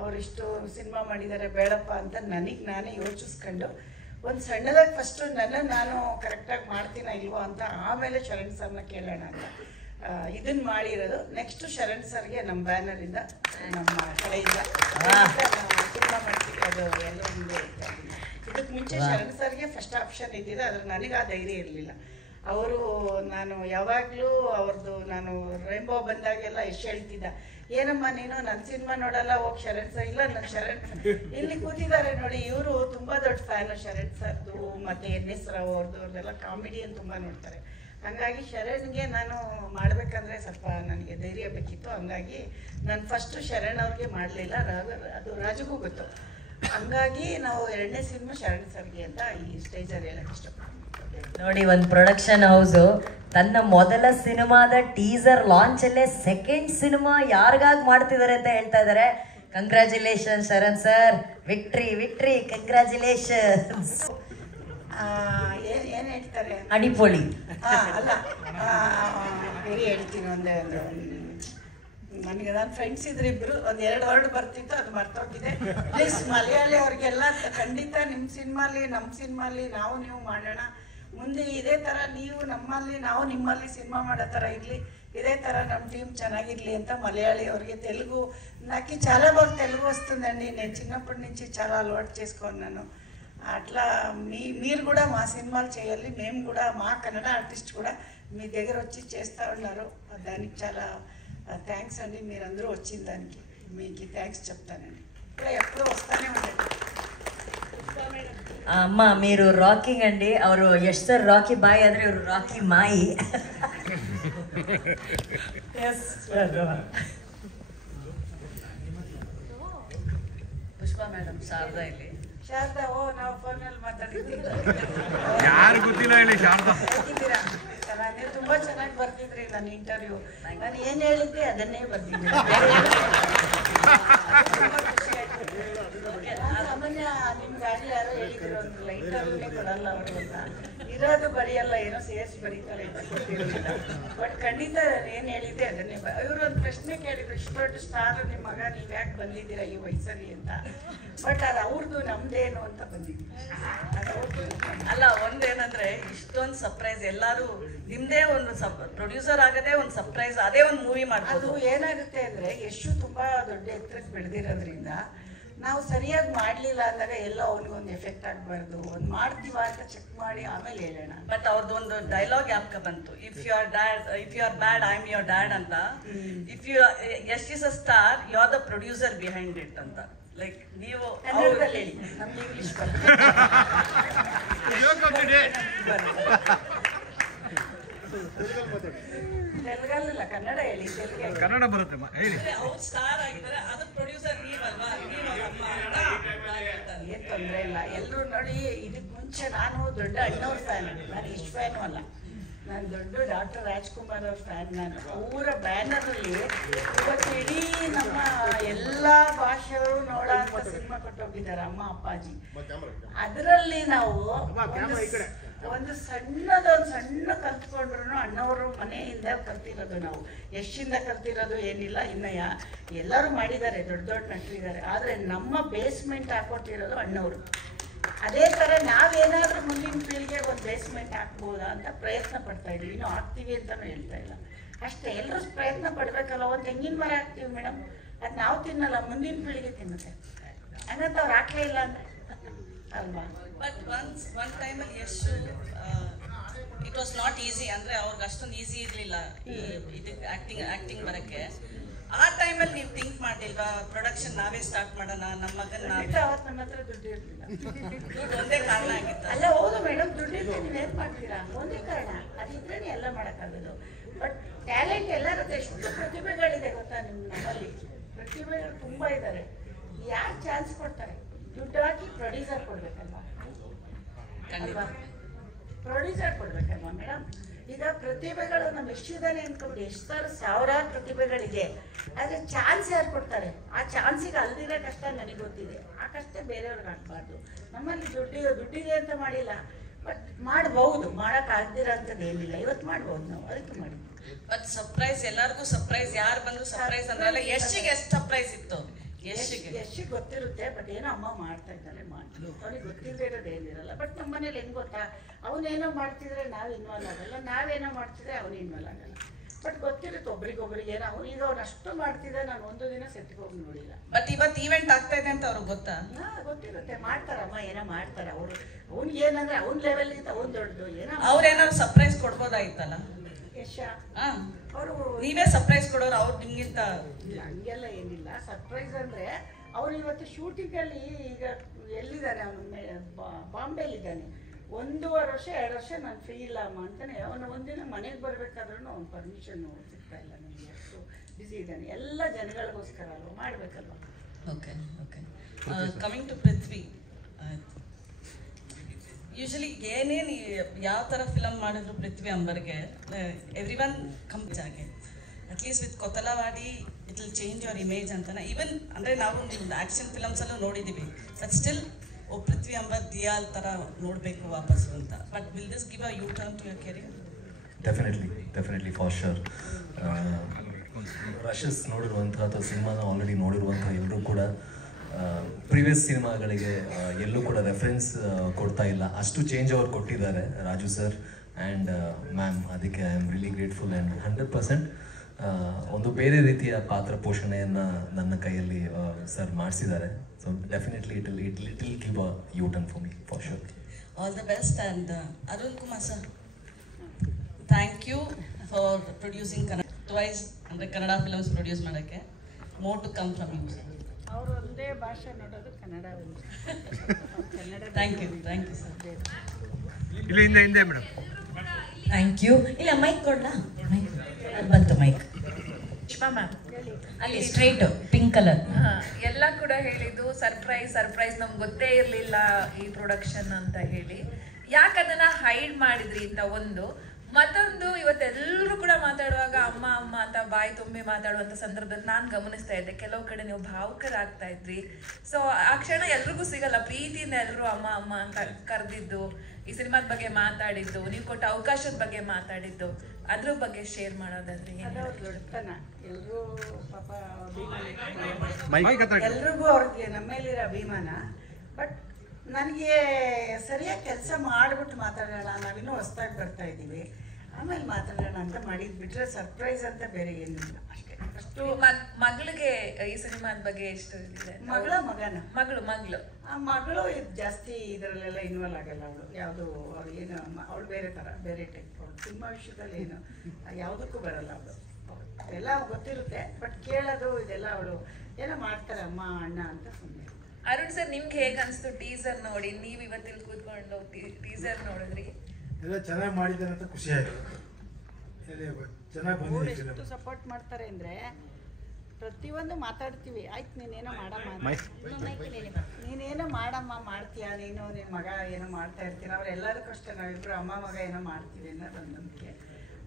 ಅವರಿಷ್ಟು ಸಿನಿಮಾ ಮಾಡಿದ್ದಾರೆ ಬೇಡಪ್ಪ ಅಂತ ನಾನೇ ಯೋಚಿಸ್ಕೊಂಡು ಒಂದು ಸಣ್ಣದಾಗಿ ಫಸ್ಟು ನಾನು ಕರೆಕ್ಟಾಗಿ ಮಾಡ್ತೀನ ಇಲ್ವೋ ಅಂತ, ಆಮೇಲೆ ಶರಣ್ ಸರ್ನ ಕೇಳೋಣ ಅಂತ ಇದನ್ನು ಮಾಡಿರೋದು. ನೆಕ್ಸ್ಟು ಶರಣ್ ಸರ್ಗೆ ನಮ್ಮ ಬ್ಯಾನರಿಂದ ನಮ್ಮ ಕಡೆಯಿಂದ ಸಿನಿಮಾ ಮಾಡ್ತಿರೋದು ಎಲ್ಲ ಮುಂದೆ ಇತ್ತು. ಇದಕ್ಕೆ ಮುಂಚೆ ಶರಣ್ ಸರ್ಗೆ ಫಸ್ಟ್ ಆಪ್ಷನ್ ಇದ್ದಿದ್ದು, ಆದರೆ ನನಗೆ ಆ ಧೈರ್ಯ ಇರಲಿಲ್ಲ. ಅವರು ನಾನು ಯಾವಾಗಲೂ ಅವ್ರದ್ದು ನಾನು ರೈನ್ಬೋ ಬಂದಾಗೆಲ್ಲ ಎಷ್ಟು ಹೇಳ್ತಿದ್ದ, ಏನಮ್ಮ ನೀನು ನನ್ನ ಸಿನಿಮಾ ನೋಡಲ್ಲ, ಹೋಗಿ ಶರಣ್ ಸರ್. ಇಲ್ಲ ನನ್ನ ಶರಣ್ ಇಲ್ಲಿ ಕೂತಿದ್ದಾರೆ ನೋಡಿ, ಇವರು ತುಂಬ ದೊಡ್ಡ ಫ್ಯಾನು ಶರಣ್ ಸರ್ದು, ಮತ್ತು NS ರಾವ್ ಅವ್ರದ್ದೆಲ್ಲ ಕಾಮಿಡಿಯನ್ನು ತುಂಬ ನೋಡ್ತಾರೆ. ಹಂಗಾಗಿ ಶರಣ್ಗೆ ನಾನು ಮಾಡಬೇಕಂದ್ರೆ ಸ್ವಲ್ಪ ನನಗೆ ಧೈರ್ಯ ಬೇಕಿತ್ತು. ಹಂಗಾಗಿ ನಾನು ಫಸ್ಟು ಶರಣ್ ಅವ್ರಿಗೆ ಮಾಡಲಿಲ್ಲ, ಅದು ರಾಜುಗೂ ಗೊತ್ತು. ಹಂಗಾಗಿ ನಾವು 2ನೇ ಸಿನಿಮಾ ಶರಣ್ ಸರ್ಗೆ ಅಂತ ಈ ಸ್ಟೇಜಲ್ಲಿ ಹೇಳಕ್ಕೆ ಇಷ್ಟಪಡ್ತೀನಿ. ನೋಡಿ, ಒಂದು ಪ್ರೊಡಕ್ಷನ್ ಹೌಸು ತನ್ನ ಮೊದಲ ಸಿನಿಮಾದ ಟೀಸರ್ ಲಾಂಚ್ ಅಲ್ಲೇ ಸೆಕೆಂಡ್ ಸಿನಿಮಾ ಯಾರಿಗಾಗಿ ಮಾಡ್ತಿದ್ದಾರೆ ಅಂತ ಹೇಳ್ತಾ ಇದ್ದಾರೆ. Congratulation Sharan sir, victory victory, congratulations. ಏನು ಹೇಳ್ತಾರೆ ಅಡಿಪೊಳಿ. ಅಲ್ಲ ಬೇರೆ ಹೇಳ್ತೀನಿ. ಒಂದು ನನಗೆ ನನ್ನ ಫ್ರೆಂಡ್ಸ್ ಇದ್ರು ಇಬ್ರು, ಒಂದು 2 ವರ್ಡ್ ಬರ್ತಿತ್ತು, ಅದು ಮರ್ತೋಗಿದೆ. ಪ್ಲೀಸ್ ಮಲಯಾಳಿ ಅವ್ರಿಗೆಲ್ಲ ಖಂಡಿತ ನಿಮ್ಮ ಸಿನಿಮಾಲಿ ನಮ್ಮ ಸಿನಿಮಾಲಿ ನಾವು ನೀವು ಮಾಡೋಣ. ಮುಂದೆ ಇದೇ ಥರ ನೀವು ನಮ್ಮಲ್ಲಿ ನಾವು ನಿಮ್ಮಲ್ಲಿ ಸಿನಿಮಾ ಮಾಡೋ ಥರ ಇರಲಿ, ఇదే తర ನಮ್ಮ టీం ಚೆನ್ನಾಗಿರಲಿ ಅಂತ మలయాళీ ಅವರಿಗೆ తెలుగు నాకు చాలా బాగా తెలుగు వస్తుందండి. నేను చిన్నప్పటి నుంచి చాలా అలవాటు చేసుకున్నాను. అట్లా మీరు కూడా మా సినిమాలు చేయాలి, మేము కూడా మా కన్నడ ఆర్టిస్ట్ కూడా మీ దగ్గర వచ్చి చేస్తూ ఉన్నారు. దానికి చాలా థ్యాంక్స్ అండి. మీరందరూ వచ్చిన దానికి మీకు థ్యాంక్స్ చెప్తానండి. ఇక్కడ ఎప్పుడూ వస్తూనే ఉండండి. అమ్మ మీరు రాకింగ్ అండి. ಅವರು ಯಶ್ ಸರ್ ರಾಕಿ ಬಾಯಿ ಆದರೆ ಇವರು ರಾಕಿ ಮಾಯಿ. ಪುಷ್ಪಾ ಮೇಡಮ್, ಶಾರದಾ ಇಲ್ಲಿ. ಶಾರದಾ, ಓ ನಾವು ಫೋನಲ್ಲಿ ಮಾತಾಡಿದ್ದೀವಿ. ಯಾರು ಗೊತ್ತಿಲ್ಲ ಹೇಳಿ ಶಾರದಾ. ಹೇಗಿದ್ದೀರಾ? ನೀವು ತುಂಬ ಚೆನ್ನಾಗಿ ಬರ್ತಿದ್ರಿ ನನ್ನ ಇಂಟರ್ವ್ಯೂ. ನಾನು ಏನು ಹೇಳಿದ್ದೆ ಅದನ್ನೇ ಬರ್ತಿದ್ದೆ. ಸಾಮಾನ್ಯ ನಿಮ್ಮ ಗಾಡಿ ಯಾರೋ ಹೇಳಿದ್ರು, ಒಂದು ಲೈಟರ್ನೇ ಕೊಡಲ್ಲ ಅವರು ಅಂತ. ಇರೋದು ಬರೆಯಲ್ಲ, ಏನೋ ಸೇರಿಸಿ ಬರೀತಾರೆ ಅಂತ ಗೊತ್ತಿರಲಿಲ್ಲ. ಬಟ್ ಖಂಡಿತ ಏನು ಹೇಳಿದ್ದೆ ಅದನ್ನೇ. ಇವರು ಒಂದು ಪ್ರಶ್ನೆ ಕೇಳಿದ್ರು, ಇಷ್ಟು ದೊಡ್ಡ ಸ್ಟಾರ್ ನಿಮ್ಮ ಮಗ, ನೀವು ಯಾಕೆ ಬಂದಿದ್ದೀರಾ ಈ ವಯಸ್ಸಲ್ಲಿ ಅಂತ. ಬಟ್ ಅದು ಅವ್ರದ್ದು ನಮ್ದೇನು ಅಂತ ಬಂದಿದ್ವಿ. ಅಲ್ಲ, ಒಂದೇನಂದ್ರೆ ಇಷ್ಟೊಂದು ಸರ್ಪ್ರೈಸ್, ಎಲ್ಲರೂ ನಿಮ್ದೇ ಒಂದು ಪ್ರೊಡ್ಯೂಸರ್ ಆಗದೆ ಒಂದು ಸರ್ಪ್ರೈಸ್, ಅದೇ ಒಂದು ಮೂವಿ ಮಾಡೋದು. ಅದು ಏನಾಗುತ್ತೆ ಅಂದ್ರೆ ಎಷ್ಟು ತುಂಬಾ ದೊಡ್ಡ ಎತ್ತರಕ್ಕೆ ಬೆಳೆದಿರೋದ್ರಿಂದ ನಾವು ಸರಿಯಾಗಿ ಮಾಡಲಿಲ್ಲ ಅಂದಾಗ ಎಲ್ಲ ಅವನಿಗೊಂದು ಎಫೆಕ್ಟ್ ಆಗಬಾರ್ದು. ಒಂದು ಮಾಡ್ತೀವ ಅಂತ ಚೆಕ್ ಮಾಡಿ ಆಮೇಲೆ ಹೇಳೋಣ. ಬಟ್ ಅವ್ರದ್ದು ಒಂದು ಡೈಲಾಗ್ ಯಾಕ ಬಂತು, if you are bad I am your dad ಅಂತ. If you Yash is a star, you are the producer behind it ಅಂತ. ಲೈಕ್ ನೀವು ಕನ್ನಡದಲ್ಲಿ ಹೇಳಿ, ನಮ್ಗೆ ಇಂಗ್ಲಿಷ್ ತೆಲುಗಲ್ಲ, ಕನ್ನಡ ಹೇಳಿ. ಕನ್ನಡ ಬರುತ್ತೆ ಹೇಳಿ. ಅವ್ರು ಸ್ಟಾರ್ ಆಗಿದ್ದಾರೆ, ಅದು ಪ್ರೊಡ್ಯೂಸರ್ ನೀವಲ್ವಾ, ಏನ್ ತೊಂದರೆ ಇಲ್ಲ. ಎಲ್ಲರೂ ನೋಡಿ, ಇದಕ್ಕೆ ಮುಂಚೆ ನಾನು ದೊಡ್ಡ ಅಣ್ಣವ್ರ ಫ್ಯಾನ್, ನಾನು ಇಷ್ಟು ಫ್ಯಾನು ಅಲ್ಲ, ನಾನು ದೊಡ್ಡ ಡಾಕ್ಟರ್ ರಾಜ್ಕುಮಾರ್ ಅವ್ರ ಫ್ಯಾನ್. ನಾನು ಅವರ ಬ್ಯಾನರಲ್ಲಿ ಇವತ್ತು ಇಡೀ ನಮ್ಮ ಎಲ್ಲ ಭಾಷೆಯವರು ನೋಡೋ ಅಂತ ಸಿನಿಮಾ ಕೊಟ್ಟೋಗಿದ್ದಾರೆ, ಅಮ್ಮ ಅಪ್ಪಾಜಿ. ಅದರಲ್ಲಿ ನಾವು ಒಂದು ಸಣ್ಣ ಕಲ್ತ್ಕೊಂಡ್ರು ಅಣ್ಣವರು ಮನೆಯಿಂದ ಕಲ್ತಿರೋದು, ನಾವು ಎಷ್ಟಿಂದ ಕಲ್ತಿರೋದು ಏನಿಲ್ಲ. ಇನ್ನು ಎಲ್ಲರೂ ಮಾಡಿದ್ದಾರೆ, ದೊಡ್ಡ ದೊಡ್ಡ ನಟರಿದ್ದಾರೆ. ಆದರೆ ನಮ್ಮ ಬೇಸ್ಮೆಂಟ್ ಹಾಕೊಟ್ಟಿರೋದು ಅಣ್ಣವರು. ಅದೇ ಥರ ನಾವೇನಾದರೂ ಮುಂದಿನ ಪೀಳಿಗೆಗೆ ಒಂದು ಬೇಸ್ಮೆಂಟ್ ಹಾಕ್ಬೋದಾ ಅಂತ ಪ್ರಯತ್ನ ಪಡ್ತಾ ಇದ್ದೀವಿ. ಇನ್ನೂ ಹಾಕ್ತೀವಿ ಅಂತಲೂ ಹೇಳ್ತಾ ಇಲ್ಲ ಅಷ್ಟೇ. ಎಲ್ಲರೂ ಪ್ರಯತ್ನ ಪಡಬೇಕಲ್ಲ. ಒಂದು ತೆಂಗಿನ ಮರ ಹಾಕ್ತೀವಿ ಮೇಡಮ್, ಅದು ನಾವು ತಿನ್ನಲ್ಲ, ಮುಂದಿನ ಪೀಳಿಗೆ ತಿನ್ನುತ್ತೆ. ಹಂಗಂತ ಅವ್ರು ಹಾಕಲೇ ಇಲ್ಲ ಅಂದರೆ ಅಲ್ವಾ. ಬಟ್ ಒನ್ ಟೈಮಲ್ಲಿ Yash it was not easy, ಅಂದರೆ ಅವ್ರಿಗೆ ಅಷ್ಟೊಂದು ಈಸಿ ಇರಲಿಲ್ಲ ಇದಕ್ಕೆ ಆ್ಯಕ್ಟಿಂಗ್ ಬರೋಕ್ಕೆ. ಆ ಟೈಮಲ್ಲಿ ನೀವು ಥಿಂಕ್ ಮಾಡಿಲ್ವಾ, ಪ್ರೊಡಕ್ಷನ್ ನಾವೇ ಸ್ಟಾರ್ಟ್ ಮಾಡೋಣ, ನಮ್ಮ ಮಗನ ಅವತ್ತು ನನ್ನ ಹತ್ರ ದುಡ್ಡು ಇರಲಿಲ್ಲ. ದುಡ್ಡು ಒಂದೇ ಕಾರಣ ಆಗಿತ್ತು. ಅಲ್ಲ, ಹೌದು ಮೇಡಮ್, ದುಡ್ಡು ಇದ್ರೆ ನೀವು ಏನು ಮಾಡ್ತೀರಾ, ಒಂದೇ ಕಾರಣ. ಅದಿದ್ರೆ ಎಲ್ಲ ಮಾಡೋಕ್ಕಾಗೋದು. ಬಟ್ ಟ್ಯಾಲೆಂಟ್ ಎಲ್ಲರ ಎಷ್ಟು ಪ್ರತಿಭೆಗಳಿದೆ ಗೊತ್ತಾ ನಮ್ಮಲ್ಲಿ. ಪ್ರತಿಭೆಗಳು ತುಂಬ ಇದ್ದಾರೆ. ಯಾರು ಚಾನ್ಸ್ ಕೊಡ್ತಾರೆ? ದುಡ್ಡು ಹಾಕಿ ಪ್ರೊಡ್ಯೂಸರ್ ಕೊಡ್ಬೇಕಲ್ವಾ, ಅಲ್ವಾ? ಪ್ರೊಡ್ಯೂಸರ್ ಕೊಡ್ಬೇಕಲ್ವಾ ಮೇಡಮ್. ಈಗ ಪ್ರತಿಭೆಗಳು ನಮ್ಮ ಎಷ್ಟಿದ್ದಾನೆ ಅಂದ್ಕೊಂಡು ಸಾವಿರಾರು ಪ್ರತಿಭೆಗಳಿದೆ. ಆದರೆ ಚಾನ್ಸ್ ಯಾರು ಕೊಡ್ತಾರೆ? ಆ ಚಾನ್ಸಿಗೆ ಅಲ್ದಿರೋ ಕಷ್ಟ ನನಗೆ ಗೊತ್ತಿದೆ, ಆ ಕಷ್ಟ ಬೇರೆಯವ್ರಿಗೆ ಹಾಕ್ಬಾರ್ದು. ನಮ್ಮಲ್ಲಿ ದುಡ್ಡಿದೆ ಅಂತ ಮಾಡಿಲ್ಲ, ಬಟ್ ಮಾಡ್ಬೋದು, ಮಾಡೋಕ್ಕಾಗ್ದಿರೋ ಅಂಥದ್ದು ಏನಿಲ್ಲ. ಇವತ್ತು ಮಾಡ್ಬೋದು ನಾವು, ಅದಕ್ಕೆ ಮಾಡಿ. ಬಟ್ ಸರ್ಪ್ರೈಸ್, ಎಲ್ಲರಿಗೂ ಸರ್ಪ್ರೈಸ್, ಯಾರು ಬಂದ್ರು ಸರ್ಪ್ರೈಸ್ ಅಂದ್ರಲ್ಲ. ಯಶ್ಗೆ ಎಷ್ಟು ಸರ್ಪ್ರೈಸ್ ಇತ್ತು, ಯಶ್ಗೆ ಗೊತ್ತಿರುತ್ತೆ, ಬಟ್ ಏನೋ ಅಮ್ಮ ಮಾಡ್ತಾ ಇದ್ದಾರೆ ಅವ್ನಿಗೆ ಗೊತ್ತಿಲ್ಲದೆ ಇರೋದು ಏನಿರಲ್ಲ. ಬಟ್ ನಮ್ಮ ಮನೇಲಿ ಹೆಂಗೆ ಗೊತ್ತಾ, ಅವನೇನೋ ಮಾಡ್ತಿದ್ರೆ ನಾವು ಇನ್ವಾಲ್ವ್ ಆಗಲ್ಲ, ನಾವೇನೋ ಮಾಡ್ತಿದ್ರೆ ಅವನು ಇನ್ವಾಲ್ವ್ ಆಗಲ್ಲ. ಬಟ್ ಗೊತ್ತಿರುತ್ತೆ ಒಬ್ರಿಗೊಬ್ರಿಗೆ ಏನೋ. ಈಗ ಅವ್ನು ಅಷ್ಟು ಮಾಡ್ತಿದ್ದೆ, ನಾನು ಒಂದು ದಿನ ಸೆಟ್ಗೆ ಹೋಗಿ ನೋಡಿಲ್ಲ. ಬಟ್ ಇವತ್ತು ಈವೆಂಟ್ ಆಗ್ತಾ ಇದೆ ಅಂತ ಅವ್ರಿಗೆ ಗೊತ್ತಾ? ಗೊತ್ತಿರುತ್ತೆ, ಮಾಡ್ತಾರಮ್ಮ, ಏನೋ ಮಾಡ್ತಾರೆ ಅವರು. ಅವ್ನಿಗೆ ಏನಂದ್ರೆ ಅವ್ನ ಲೆವೆಲ್ಗಿಂತ ಅವ್ನು ದೊಡ್ಡದು ಏನೋ. ಅವ್ರೇನಾದ್ರು ಸರ್ಪ್ರೈಸ್ ಕೊಡ್ಬೋದಾಯ್ತಲ್ಲ ಯಶ? ಅವರು ನೀವೇ ಸರ್ಪ್ರೈಸ್ ಕೊಡೋರು, ಅವ್ರು ನಿಮ್ಗಿಂತ ಹಂಗೆಲ್ಲ ಏನಿಲ್ಲ. ಸರ್ಪ್ರೈಸ್ ಅಂದ್ರೆ ಅವ್ರು ಇವತ್ತು ಶೂಟಿಂಗಲ್ಲಿ ಈಗ ಎಲ್ಲಿದ್ದಾನೆ, ಅವನು ಬಾಂಬೆಲಿದ್ದಾನೆ. 1.5 ವರ್ಷ 2 ವರ್ಷ ನಾನು ಫ್ರೀ ಇಲ್ಲ ಅಮ್ಮ ಅಂತಾನೆ. ಅವನು ಒಂದಿನ ಮನೆಗೆ ಬರ್ಬೇಕಾದ್ರೂ ಅವ್ನು ಪರ್ಮಿಷನ್ ಸಿಗ್ತಾ ಇಲ್ಲ ನನಗೆ, ಅಷ್ಟು ಬ್ಯುಸಿ ಇದ್ದಾನೆ. ಎಲ್ಲ ಜನಗಳಿಗೋಸ್ಕರ ಅಲ್ವ ಮಾಡಬೇಕಲ್ವ. Okay okay. Coming to Prithvi, usually ಏನೇನು ಯಾವ ಥರ ಫಿಲಮ್ ಮಾಡಿದ್ರು ಪೃಥ್ವಿ ಅಂಬರ್ಗೆ ಎವ್ರಿ ಒನ್ ಕಂಪ್ಲೀಟ್ ಆಗಿ at least with Kothalavadi it will change your image ಅಂತಾನೆ. ಈವನ್ ಅಂದರೆ ನಾವು ನಿಮ್ದು ಆ್ಯಕ್ಷನ್ ಫಿಲಮ್ಸಲ್ಲೂ ನೋಡಿದ್ದೀವಿ, ಬಟ್ ಸ್ಟಿಲ್ ಪೃಥ್ವಿ ಅಂಬರ್ ದಿಯಾಲ್ ಥರ ನೋಡಬೇಕು ವಾಪಸ್ಸು ಅಂತ. But will this give a U turn to your career? Definitely for sure. Rushes ನೋಡಿರುವಂಥ ಅಥವಾ ಸಿನಿಮಾನ ಆಲ್ರೆಡಿ ನೋಡಿರುವಂಥ ಎಲ್ಲರೂ ಕೂಡ ಪ್ರೀವಿಯಸ್ ಸಿನಿಮಾಗಳಿಗೆ ಎಲ್ಲೂ ಕೂಡ ರೆಫರೆನ್ಸ್ ಕೊಡ್ತಾ ಇಲ್ಲ, ಅಷ್ಟು ಚೇಂಜ್ ಅವ್ರು ಕೊಟ್ಟಿದ್ದಾರೆ ರಾಜು ಸರ್ ಆ್ಯಂಡ್ ಮ್ಯಾಮ್. ಅದಕ್ಕೆ I am really grateful and 100% ಒಂದು ಬೇರೆ ರೀತಿಯ ಪಾತ್ರ ಪೋಷಣೆಯನ್ನು ನನ್ನ ಕೈಯಲ್ಲಿ ಸರ್ ಮಾಡಿಸಿದ್ದಾರೆ. So definitely it will give a U turn for me for sure. All the best. And Arun Kumar sir, thank you for producing Kannada twice, ಅಂದರೆ ಕನ್ನಡ ಫಿಲಮ್ಸ್ ಪ್ರೊಡ್ಯೂಸ್ ಮಾಡೋಕ್ಕೆ. More to come from you sir. ಅವರು ಒಂದೇ ಭಾಷೆ ನೋಡೋದು Kannada. Thank you sir. ಇಲ್ಲಿ ಹಿಂದೆ madam. Thank you. ಇಲ್ಲ ಮೈಕ್ ಕೊಡ್ಲಾ? ಬಂತು ಮೈಕ್. ಪುಷ್ಪಾ ಮ್ಯಾಮ್ ಅಲ್ಲಿ ಸ್ಟ್ರೈಟ್ ಪಿಂಕ್ ಕಲರ್. ಎಲ್ಲ ಕೂಡ ಹೇಳಿದ್ದು ಸರ್ಪ್ರೈಸ್ ನಮ್ಗೆ ಗೊತ್ತೇ ಇರಲಿಲ್ಲ ಈ ಪ್ರೊಡಕ್ಷನ್ ಅಂತ ಹೇಳಿ. ಯಾಕದನ್ನ ಹೈಡ್ ಮಾಡಿದ್ರಿ ಅಂತ ಒಂದು. ಮತ್ತೊಂದು, ಇವತ್ತೆಲ್ಲರೂ ಕೂಡ ಮಾತಾಡುವಾಗ ಅಮ್ಮ ಅಮ್ಮ ಅಂತ ಬಾಯಿ ತುಂಬಿ ಮಾತಾಡುವಂಥ ಸಂದರ್ಭದಲ್ಲಿ ನಾನು ಗಮನಿಸ್ತಾ ಇದ್ದೆ, ಕೆಲವು ಕಡೆ ನೀವು ಭಾವುಕರಾಗ್ತಾ ಇದ್ರಿ. ಸೊ ಆ ಕ್ಷಣ ಎಲ್ರಿಗೂ ಸಿಗಲ್ಲ, ಪ್ರೀತಿಯಿಂದ ಎಲ್ಲರೂ ಅಮ್ಮ ಅಮ್ಮ ಅಂತ ಕರೆದಿದ್ದು, ಈ ಸಿನಿಮಾದ ಬಗ್ಗೆ ಮಾತಾಡಿದ್ದು, ನೀವು ಕೊಟ್ಟ ಅವಕಾಶದ ಬಗ್ಗೆ ಮಾತಾಡಿದ್ದು, ಅದ್ರ ಬಗ್ಗೆ ಶೇರ್ ಮಾಡೋದಾದ್ರೆ ದೊಡ್ಡತನ. ಎಲ್ಲರೂ ಪಾಪ ಮೈಕ್ ಎಲ್ರಿಗೂ ಅವ್ರಿಗೆ ನಮ್ಮ ಮೇಲಿರೋ ಅಭಿಮಾನ. ಬಟ್ ನನಗೆ ಸರಿಯಾಗಿ ಕೆಲಸ ಮಾಡಿಬಿಟ್ಟು ಮಾತಾಡೋಣ, ನಾವಿನ್ನೂ ಹೊಸದಾಗಿ ಬರ್ತಾ ಇದ್ದೀವಿ, ಆಮೇಲೆ ಮಾತಾಡೋಣ ಅಂತ ಮಾಡಿದ್ ಬಿಟ್ರೆ ಸರ್ಪ್ರೈಸ್ ಅಂತ ಬೇರೆ ಏನಿಲ್ಲ ಅಷ್ಟೇ. ಅಷ್ಟು ಮಗಳಿಗೆ ಈ ಸಿನಿಮಾದ ಬಗ್ಗೆ ಎಷ್ಟು ಇದೆ? ಮಗಳು ಆ ಮಗಳು ಜಾಸ್ತಿ ಇದರಲ್ಲೆಲ್ಲ ಇನ್ವಾಲ್ವ್ ಆಗಲ್ಲ. ಅವಳು ಯಾವುದು ಅವಳು ಏನು ಅವಳು ಬೇರೆ ಥರ ಬೇರೆ ಟೈಪ್. ಅವಳು ಸಿನಿಮಾ ವಿಷಯದಲ್ಲಿ ಏನು ಯಾವುದಕ್ಕೂ ಬರಲ್ಲ ಅವಳು. ಎಲ್ಲ ಗೊತ್ತಿರುತ್ತೆ, ಬಟ್ ಕೇಳೋದು ಇದೆಲ್ಲ ಅವಳು ಏನೋ ಮಾಡ್ತಾರೆ ಅಮ್ಮ ಅಣ್ಣ ಅಂತ ಸುಮ್ಮನೆ. ಅರುಣ್ ಸರ್, ನಿಮ್ಗೆ ಹೇಗೆ ಅನಿಸ್ತು ಟೀಸರ್ ನೋಡಿ? ನೀವು ಇವತ್ತಿಲ್ಲಿ ಕೂತ್ಕೊಂಡು ಟೀಸರ್ ನೋಡಿದ್ರಿ, ಎಲ್ಲ ಚೆನ್ನಾಗಿ ಮಾಡಿದ್ದಾರೆ ಅಂತ ಖುಷಿ ಆಯಿತು. ಚೆನ್ನಾಗಿ ಬಂದಿದೆ. ಎಷ್ಟು ಸಪೋರ್ಟ್ ಮಾಡ್ತಾರೆ ಅಂದರೆ ಪ್ರತಿಯೊಂದು ಮಾತಾಡ್ತೀವಿ, ಆಯ್ತು ನೀನೇನೋ ನೀನೇನೋ ಮಾಡಮ್ಮ, ಮಾಡ್ತೀಯಾ ನೀನು, ನಿನ್ನ ಮಗ ಏನೋ ಮಾಡ್ತಾ ಇರ್ತೀರ. ಅವರೆಲ್ಲದಕ್ಕೂ ಅಷ್ಟೇ, ನಾವಿಬ್ಬರು ಅಮ್ಮ ಮಗ ಏನೋ ಮಾಡ್ತೀವಿ ಅನ್ನೋದೊಂದು ನಂಬಿಕೆ.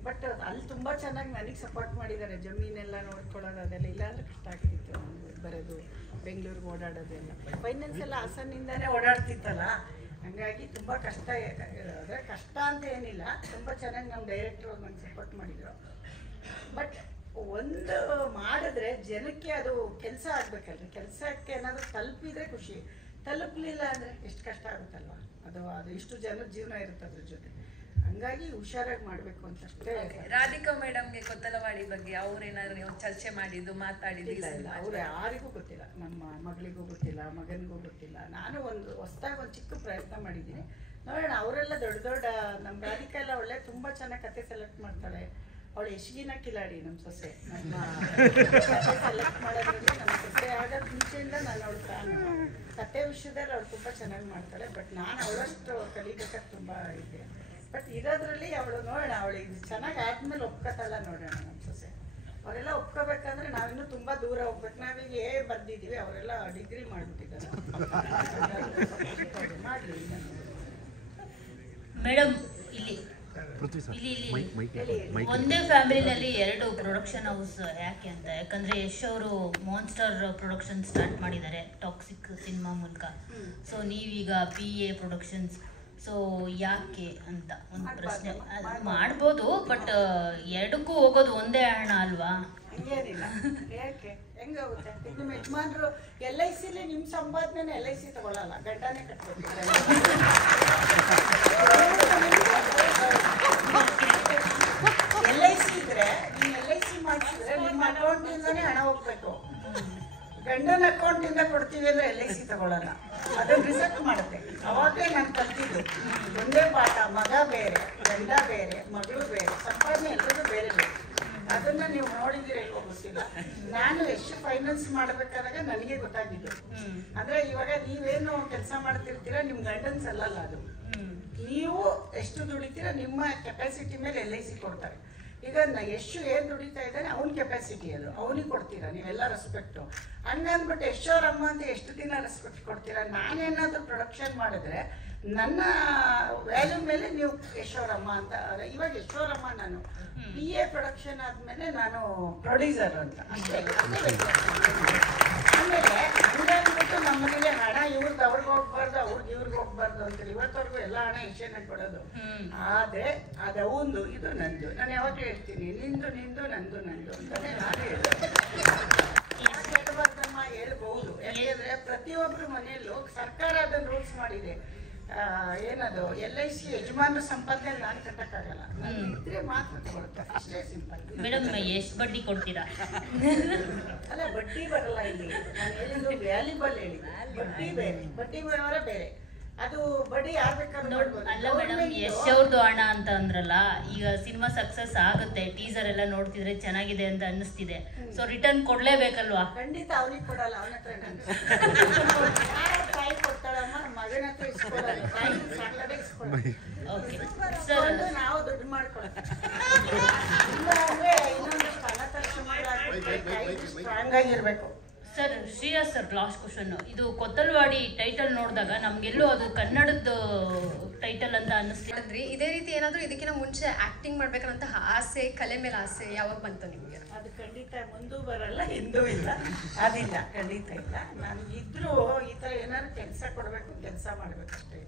ಬಟ್ ಅಲ್ಲಿ ತುಂಬ ಚೆನ್ನಾಗಿ ನನಗೆ ಸಪೋರ್ಟ್ ಮಾಡಿದ್ದಾರೆ. ಜಮೀನೆಲ್ಲ ನೋಡ್ಕೊಳ್ಳೋದು ಅದೆಲ್ಲ, ಇಲ್ಲಾಂದ್ರೆ ಕಷ್ಟ ಆಗ್ತಿತ್ತು ಬರೋದು, ಬೆಂಗಳೂರಿಗೆ ಓಡಾಡೋದೆಲ್ಲ. ಫೈನಾನ್ಸ್ ಎಲ್ಲ ಹಾಸನಿಂದನೇ ಓಡಾಡ್ತಿತ್ತಲ್ಲ, ಹಂಗಾಗಿ ತುಂಬ ಕಷ್ಟ. ಅಂದರೆ ಕಷ್ಟ ಅಂತ ಏನಿಲ್ಲ, ತುಂಬ ಚೆನ್ನಾಗಿ ನಮ್ಮ ಡೈರೆಕ್ಟ್ರು ನಂಗೆ ಸಪೋರ್ಟ್ ಮಾಡಿದರು. ಬಟ್ ಒಂದು ಮಾಡಿದ್ರೆ ಜನಕ್ಕೆ ಅದು ಕೆಲಸ ಆಗಬೇಕಲ್ರಿ. ಕೆಲಸಕ್ಕೆ ಏನಾದರೂ ತಲುಪಿದ್ರೆ ಖುಷಿ, ತಲುಪಲಿಲ್ಲ ಅಂದರೆ ಎಷ್ಟು ಕಷ್ಟ ಆಗುತ್ತಲ್ವ. ಅದು ಇಷ್ಟು ಜನರ ಜೀವನ ಇರುತ್ತೆ ಅದ್ರ ಜೊತೆ. ಹಂಗಾಗಿ ಹುಷಾರಾಗಿ ಮಾಡಬೇಕು ಅಂತ ಅಷ್ಟೇ. ರಾಧಿಕಾ ಮೇಡಮ್ಗೆ ಕೊತ್ತಲವಾಡಿ ಬಗ್ಗೆ ಅವ್ರೇನಾದ್ರು ನೀವು ಚರ್ಚೆ ಮಾಡಿದ್ದು ಮಾತಾಡಿದ್ದಿಲ್ಲ? ಅವ್ರು ಯಾರಿಗೂ ಗೊತ್ತಿಲ್ಲ, ನಮ್ಮ ಮಗಳಿಗೂ ಗೊತ್ತಿಲ್ಲ, ಮಗನಿಗೂ ಗೊತ್ತಿಲ್ಲ. ನಾನು ಒಂದು ಹೊಸದಾಗಿ ಒಂದು ಚಿಕ್ಕ ಪ್ರಯತ್ನ ಮಾಡಿದ್ದೀನಿ, ನೋಡೋಣ. ಅವರೆಲ್ಲ ದೊಡ್ಡ ನಮ್ಮ ರಾಧಿಕಾ ಎಲ್ಲ ಒಳ್ಳೆ ತುಂಬ ಚೆನ್ನಾಗಿ ಕತೆ ಸೆಲೆಕ್ಟ್ ಮಾಡ್ತಾಳೆ. ಅವಳು ಯಶಗಿನ ಕಿಲಾಡಿ ನಮ್ಮ ಸೊಸೆ. ನಮ್ಮ ಕತೆ ಸೆಲೆಕ್ಟ್ ಮಾಡೋದ್ರಲ್ಲಿ ನಮ್ಮ ಸೊಸೆ ಆಗೋದು ಮುಂಚೆಯಿಂದ ನಾನು ಅವಳು ಫ್ಯಾನ್. ಕತೆ ವಿಷಯದಲ್ಲಿ ಅವಳು ತುಂಬ ಚೆನ್ನಾಗಿ ಮಾಡ್ತಾಳೆ. ಬಟ್ ನಾನು ಅವಳಷ್ಟು ಕಲಿಬೇಕಾದ್ರೆ ತುಂಬ ಇದೆ. ಬಟ್ ಇರೋದ್ರಲ್ಲಿ ಅವಳು ನೋಡೋಣ, ಅವಳು ಇದು ಚೆನ್ನಾಗಿ ಆದ್ಮೇಲೆ ಒಪ್ಕೋತಾಳ ನೋಡೋಣ ನಮ್ಮ ಸೊಸೆ. ಅವರೆಲ್ಲ ಒಪ್ಕೋಬೇಕಂದ್ರೆ ನಾವಿನ್ನೂ ತುಂಬ ದೂರ ಹೋಗ್ಬೇಕು. ನಾವೀಗ ಬಂದಿದ್ದೀವಿ, ಅವರೆಲ್ಲ ಡಿಗ್ರಿ ಮಾಡಿಬಿಟ್ಟಿದ್ದಾರೆ. ಮಾಡಲಿ ಮೇಡಮ್. ಇಲ್ಲಿ ಒಂದೇ ಫ್ಯಾಮಿಲಿನಲ್ಲಿ 2 ಪ್ರೊಡಕ್ಷನ್ ಹೌಸ್ ಯಾಕೆ ಅಂತ? ಯಾಕಂದ್ರೆ ಯಶ್ ಅವರು ಮಾನ್ಸ್ಟರ್ ಪ್ರೊಡಕ್ಷನ್ ಸ್ಟಾರ್ಟ್ ಮಾಡಿದ್ದಾರೆ ಟಾಕ್ಸಿಕ್ ಸಿನಿಮಾ ಮೂಲಕ. ಸೊ ನೀವೀಗ PA ಪ್ರೊಡಕ್ಷನ್ಸ್. ಸೊ ಯಾಕೆ ಅಂತ ಒಂದು ಪ್ರಶ್ನೆ. ಮಾಡ್ಬೋದು, ಬಟ್ ಎರಡಕ್ಕೂ ಹೋಗೋದು ಒಂದೇ ಹಣ ಅಲ್ವಾ? ಹಂಗೇನಿಲ್ಲ. ಯಾಕೆ ಹೆಂಗೆ ಹೋಗುತ್ತೆ? ಈಗ ನಿಮ್ಮ ಯಜಮಾನ್ರು LIC ನಿಮ್ಮ ಸಂಪಾದನೆ LIC ತಗೊಳ್ಳಲ್ಲ, ಗಂಡನೇ ಕಟ್ಕೊಳ್ತಾರೆ. LIC ಇದ್ರೆ ನೀವು LIC ಮಾಡಿಸಿದ್ರೆ ನಿಮ್ಮ ಅಕೌಂಟಿಂದನೇ ಹಣ ಹೋಗ್ಬೇಕು. ಗಂಡನ ಅಕೌಂಟಿಂದ ಕೊಡ್ತೀವಿ ಅಂದ್ರೆ LIC ತಗೊಳ್ಳಲ್ಲ, ಅದನ್ನ ರಿಸೆಕ್ಟ್ ಮಾಡುತ್ತೆ. ಅವಾಗಲೇ ನಾನು ಕಲ್ತಿದ್ದು ಒಂದೇ ಪಾಠ, ಮಗ ಬೇರೆ, ಗಂಡ ಬೇರೆ, ಮಗಳು ಬೇರೆ, ಸಂಪಾದನೆ ಎಲ್ಲರೂ ಬೇರೆ ಬೇರೆ. ಅದನ್ನ ನೀವು ನೋಡಿದಿರ ಇಲ್ವೋ ಗೊತ್ತಿಲ್ಲ. ನಾನು ಎಷ್ಟು ಫೈನಾನ್ಸ್ ಮಾಡ್ಬೇಕಾದಾಗ ನನಗೆ ಗೊತ್ತಾಗಿದ್ದು. ಅಂದ್ರೆ ಇವಾಗ ನೀವೇನು ಕೆಲಸ ಮಾಡ್ತಿರ್ತೀರ, ನಿಮ್ ಗಂಡನ್ಸ್ ಅಲ್ಲಲ್ಲ ಅದು. ನೀವು ಎಷ್ಟು ದುಡಿತೀರಾ ನಿಮ್ಮ ಕೆಪಾಸಿಟಿ ಮೇಲೆ LIC ಕೊಡ್ತಾರೆ. ಈಗ ಎಷ್ಟು ಏನು ದುಡಿತಾ ಇದ್ದಾನೆ ಅವನ ಕೆಪಾಸಿಟಿ ಅದು, ಅವನಿಗೆ ಕೊಡ್ತೀರಾ ನೀವೆಲ್ಲ ರೆಸ್ಪೆಕ್ಟು. ಹಂಗಂದ್ಬಿಟ್ಟು ಯಶೋರಮ್ಮ ಅಂತ ಎಷ್ಟು ದಿನ ರೆಸ್ಪೆಕ್ಟ್ ಕೊಡ್ತೀರಾ? ನಾನೇನಾದರೂ ಪ್ರೊಡಕ್ಷನ್ ಮಾಡಿದ್ರೆ ನನ್ನ ವ್ಯಾಲ್ಯೂ ಮೇಲೆ ನೀವು ಯಶೋರಮ್ಮ ಅಂತ. ಇವಾಗ ಯಶೋರಮ್ಮ ನಾನು PA ಪ್ರೊಡಕ್ಷನ್ ಆದಮೇಲೆ ನಾನು ಪ್ರೊಡ್ಯೂಸರ್ ಅಂತ ಅಷ್ಟೇ. ಆಮೇಲೆ ಹಂಗಂದ್ಬಿಟ್ಟು ನಮ್ಮನೇಲಿ ಹಣ ಇವ್ರದ್ದು ಅವ್ರಿಗೆ ಹೋಗ್ಬಾರ್ದು, ಅವ್ರಿಗೆ ಇವ್ರಿಗೆ ಹೋಗ್ಬಾರ್ದು ಅಂತೇಳಿ ಇವತ್ತವರೆಗೂ ಎಲ್ಲ ಹಣ ಯಶನೇ ಕೊಡೋದು. ಆದರೆ ಅದು ಅವಂದು, ಇದು ನಂದು. ನಾನು ಯಾವಾಗ ಹೇಳ್ತೀನಿ ನಿಂದು ನಿಂದು ನಂದು ನಂದು ಅಂತಾನೆ ನಾನು ಹೇಳ್ತೀನಿ. ಹೇಳ್ಬಾರ್ದಮ್ಮ, ಹೇಳ್ಬಹುದು. ಯಾಕೆಂದ್ರೆ ಪ್ರತಿಯೊಬ್ಬರು ಮನೆಯಲ್ಲೂ ಸರ್ಕಾರ ಅದನ್ನು ರೂಲ್ಸ್ ಮಾಡಿದೆ. ಏನದು LIC ಯಜಮಾನ ಸಂಪಾದನೆ ನಾನು ಕಟ್ಟಕ್ಕಾಗಲ್ಲ, ಇದ್ರೆ ಮಾತ್ರ ತಗೊಳ್ತಾರೆ, ಅಷ್ಟೇ ಸಿಂಪಲ್. ಮೇಡಮ್ ಎಷ್ಟು ಬಡ್ಡಿ ಕೊಡ್ತೀರಾ? ಅಲ್ಲ ಬಡ್ಡಿ ಬರಲ್ಲ ಇಲ್ಲಿ, ನಾನು ಹೇಳಿದ್ದು ವ್ಯಾಲ್ಯೂಬಲ್ ಹೇಳಿ. ಬಡ್ಡಿ ಬೇರೆ, ಬಡ್ಡಿ ವ್ಯವಹಾರ ಬೇರೆ. ಅದು ಬಡ್ಡಿ ಯಾರು ಬೇಕಾದ್ರೂ ಅಲ್ಲ ಮೇಡಮ್, ಯಶ್ ಅವ್ರದ್ದು ಹಣ ಅಂತ ಅಂದ್ರಲ್ಲ, ಈಗ ಸಿನಿಮಾ ಸಕ್ಸಸ್ ಆಗುತ್ತೆ, ಟೀಸರ್ ಎಲ್ಲ ನೋಡ್ತಿದ್ರೆ ಚೆನ್ನಾಗಿದೆ ಅಂತ ಅನ್ನಿಸ್ತಿದೆ, ಸೊ ರಿಟರ್ನ್ ಕೊಡ್ಲೇಬೇಕಲ್ವಾ? ಖಂಡಿತ ಅವ್ರಿಗೆ ಕೊಡಲ್ಲ, ಅವನ ಹತ್ರ ತಾಯಿ ಕೊಡ್ತಾಳಮ್ಮ, ಮಗನ ಹತ್ರ ಇಸ್ಕೊಳ್ಳೋದು, ತಾಯಿ ಸಾಕಾದ್ರೆ ಇಸ್ಕೊಳ್ಳೋದು, ನಾವು ದುಡ್ಡು ಮಾಡ್ಕೊಳ್ತೀವಿ. ಇಲ್ಲ ಅಂದ್ರೆ ಇನ್ನೊಂದಷ್ಟು ಅನತಕ್ಷ ಸ್ಟ್ರಾಂಗ್ ಆಗಿರ್ಬೇಕು. Sir, Shreyas sir, last question. ಇದು ಕೊತ್ತಲ್ವಾಡಿ ಟೈಟಲ್ ನೋಡಿದಾಗ ನಮ್ಗೆಲ್ಲೂ ಅದು ಕನ್ನಡದ ಟೈಟಲ್ ಅಂತ ಅನ್ನಿಸ್ತಿದ್ರಿ. ಇದೇ ರೀತಿ ಏನಾದರೂ ಇದಕ್ಕಿಂತ ಮುಂಚೆ ಆಕ್ಟಿಂಗ್ ಮಾಡ್ಬೇಕಂತ ಆಸೆ, ಕಲೆ ಮೇಲೆ ಆಸೆ ಯಾವಾಗ ಬಂತು ನಿಮಗೆ? ಅದು ಖಂಡಿತ ಮುಂದೂ ಬರಲ್ಲ, ಹಿಂದೂ ಇಲ್ಲ, ಅದಿಲ್ಲ, ಖಂಡಿತ ಇಲ್ಲ. ನಾನು ಇದ್ರೂ ಈ ಥರ ಏನಾದ್ರು ಕೆಲಸ ಕೊಡಬೇಕು, ಕೆಲಸ ಮಾಡಬೇಕು ಅಷ್ಟೇ.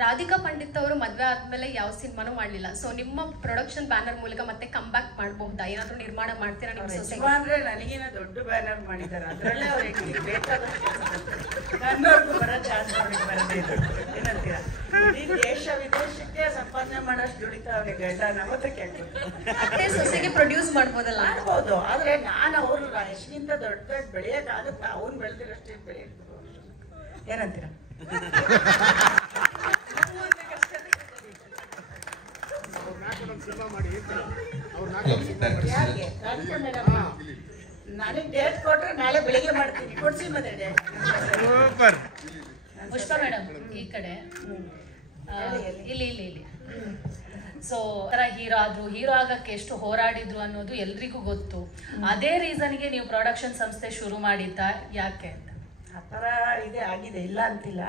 ರಾಧಿಕಾ ಪಂಡಿತ್ ಅವರು ಮದುವೆ ಆದ್ಮೇಲೆ ಯಾವ ಸಿನಿಮಾನೂ ಮಾಡಲಿಲ್ಲ, ಸೊ ನಿಮ್ಮ ಪ್ರೊಡಕ್ಷನ್ ಬ್ಯಾನರ್ ಮೂಲಕ ಮತ್ತೆ ಕಮ್ ಬ್ಯಾಕ್ ಮಾಡಬಹುದಾ? ಏನಾದರೂ ನಿರ್ಮಾಣ ಮಾಡ್ತೀರಾ? ನಿಮ್ಮ ಅಂದ್ರೆ ನನಗೇನ ದೊಡ್ಡ ಬ್ಯಾನರ್ ಮಾಡಿದ್ದಾರೆ, ಅದರಲ್ಲೇ ಅವ್ರಿಗೆ ಬೇಕಾದಷ್ಟು ನನ್ನವ್ರಿಗೂ ಬರೋ ಚಾನ್ಸ್ ಅವ್ರಿಗೆ ಬರದೇ ಇದೆ. ಏನಂತೀರಾ? ಈ ದೇಶ ವಿದೇಶಕ್ಕೆ ಸಂಪಾದನೆ ಮಾಡೋಷ್ಟು ದುಡಿತಾವ್ರೆ ಗಂಡ, ನಮ್ಮದಕ್ಕೆ ಅತ್ತೆ ಸೊಸೆಗೆ ಪ್ರೊಡ್ಯೂಸ್ ಮಾಡ್ಬೋದಲ್ಲ? ಮಾಡ್ಬೋದು, ಆದ್ರೆ ನಾನು ಅವರು ಎಷ್ಟಿಂದ ದೊಡ್ಡ ಬೆಳೆಯೋಕ್ಕಾಗುತ್ತಾ? ಅವ್ನು ಬೆಳೆದಿರೋಷ್ಟೇ ಬೆಳೆಯಬೇಕು. ಏನಂತೀರಾ? ನನಗೆ ಡೇಟ್ ಕೊಟ್ರೆ ನಾಳೆ ಬೆಳಿಗ್ಗೆ ಮಾಡ್ತೀನಿ, ಕೊಡ್ಸಿ ಮತ್ತೆ ಡೇಟ್. ಪುಷ್ಪ ಮೇಡಮ್ ಈ ಕಡೆ, ಇಲ್ಲಿ ಇಲ್ಲಿ ಇಲ್ಲಿ. ಸೊ ಹೀರೋ ಆದ್ರು, ಹೀರೋ ಆಗಕ್ಕೆ ಎಷ್ಟು ಹೋರಾಡಿದ್ರು ಅನ್ನೋದು ಎಲ್ರಿಗೂ ಗೊತ್ತು. ಅದೇ ರೀಸನ್ಗೆ ನೀವು ಪ್ರೊಡಕ್ಷನ್ ಸಂಸ್ಥೆ ಶುರು ಮಾಡಿದ್ದ, ಯಾಕೆ ಅಂತ? ಆ ಥರ ಇದೆ, ಆಗಿದೆ, ಇಲ್ಲ ಅಂತಿಲ್ಲ.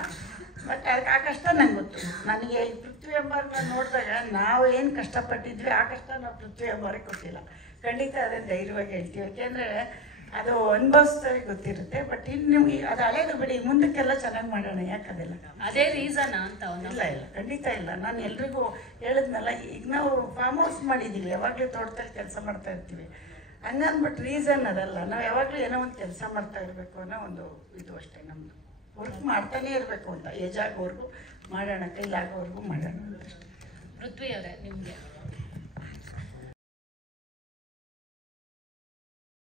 ಬಟ್ ಆ ಕಷ್ಟ ನಂಗೆ ಗೊತ್ತು. ನನಗೆ ಈ ಪೃಥ್ವಿ ಎಂಬಾರ್ನ ನೋಡಿದಾಗ ನಾವು ಏನು ಕಷ್ಟಪಟ್ಟಿದ್ವಿ ಆ ಕಷ್ಟ ನಾವು ಪೃಥ್ವಿ ಎಂಬಾರಿಗೆ ಗೊತ್ತಿಲ್ಲ. ಖಂಡಿತ ಅದನ್ನು ಧೈರ್ಯವಾಗಿ ಹೇಳ್ತೀವಿ, ಯಾಕೆಂದರೆ ಅದು ಅನುಭವಿಸ್ತಾರೆ ಗೊತ್ತಿರುತ್ತೆ. ಬಟ್ ಇನ್ನು ನಿಮ್ಗೆ ಅದು ಹಳೇದು ಬಿಡಿ, ಮುಂದಕ್ಕೆಲ್ಲ ಚೆನ್ನಾಗಿ ಮಾಡೋಣ, ಯಾಕದೆಲ್ಲ ಅದೇ ರೀಸನ್ ಅಂತ? ಇಲ್ಲ ಇಲ್ಲ, ಖಂಡಿತ ಇಲ್ಲ. ನಾನು ಎಲ್ರಿಗೂ ಹೇಳಿದ್ನಲ್ಲ, ಈಗ ನಾವು ಫಾರ್ಮ್ ಹೌಸ್ ಮಾಡಿದ್ದೀವಿ, ಯಾವಾಗಲೂ ತೋಟದಲ್ಲಿ ಕೆಲಸ ಮಾಡ್ತಾ ಇರ್ತೀವಿ. ಹಂಗಂದ್ಬಿಟ್ಟು ರೀಸನ್ ಅದಲ್ಲ, ನಾವು ಯಾವಾಗಲೂ ಏನೋ ಒಂದು ಕೆಲಸ ಮಾಡ್ತಾ ಇರಬೇಕು ಅನ್ನೋ ಒಂದು ಇದು ಅಷ್ಟೇ ನಮ್ಮದು. ವರ್ಕ್ ಮಾಡ್ತಾನೆ ಇರಬೇಕು ಅಂತ, ಏಜ್ ಆಗೋವರೆಗೂ ಮಾಡೋಣ, ಕೈಲಾಗೋವರೆಗೂ ಮಾಡೋಣ ಅಂತ ಅಷ್ಟೇ. ಪೃಥ್ವಿ ಅವರೇ, ನಿಮಗೆ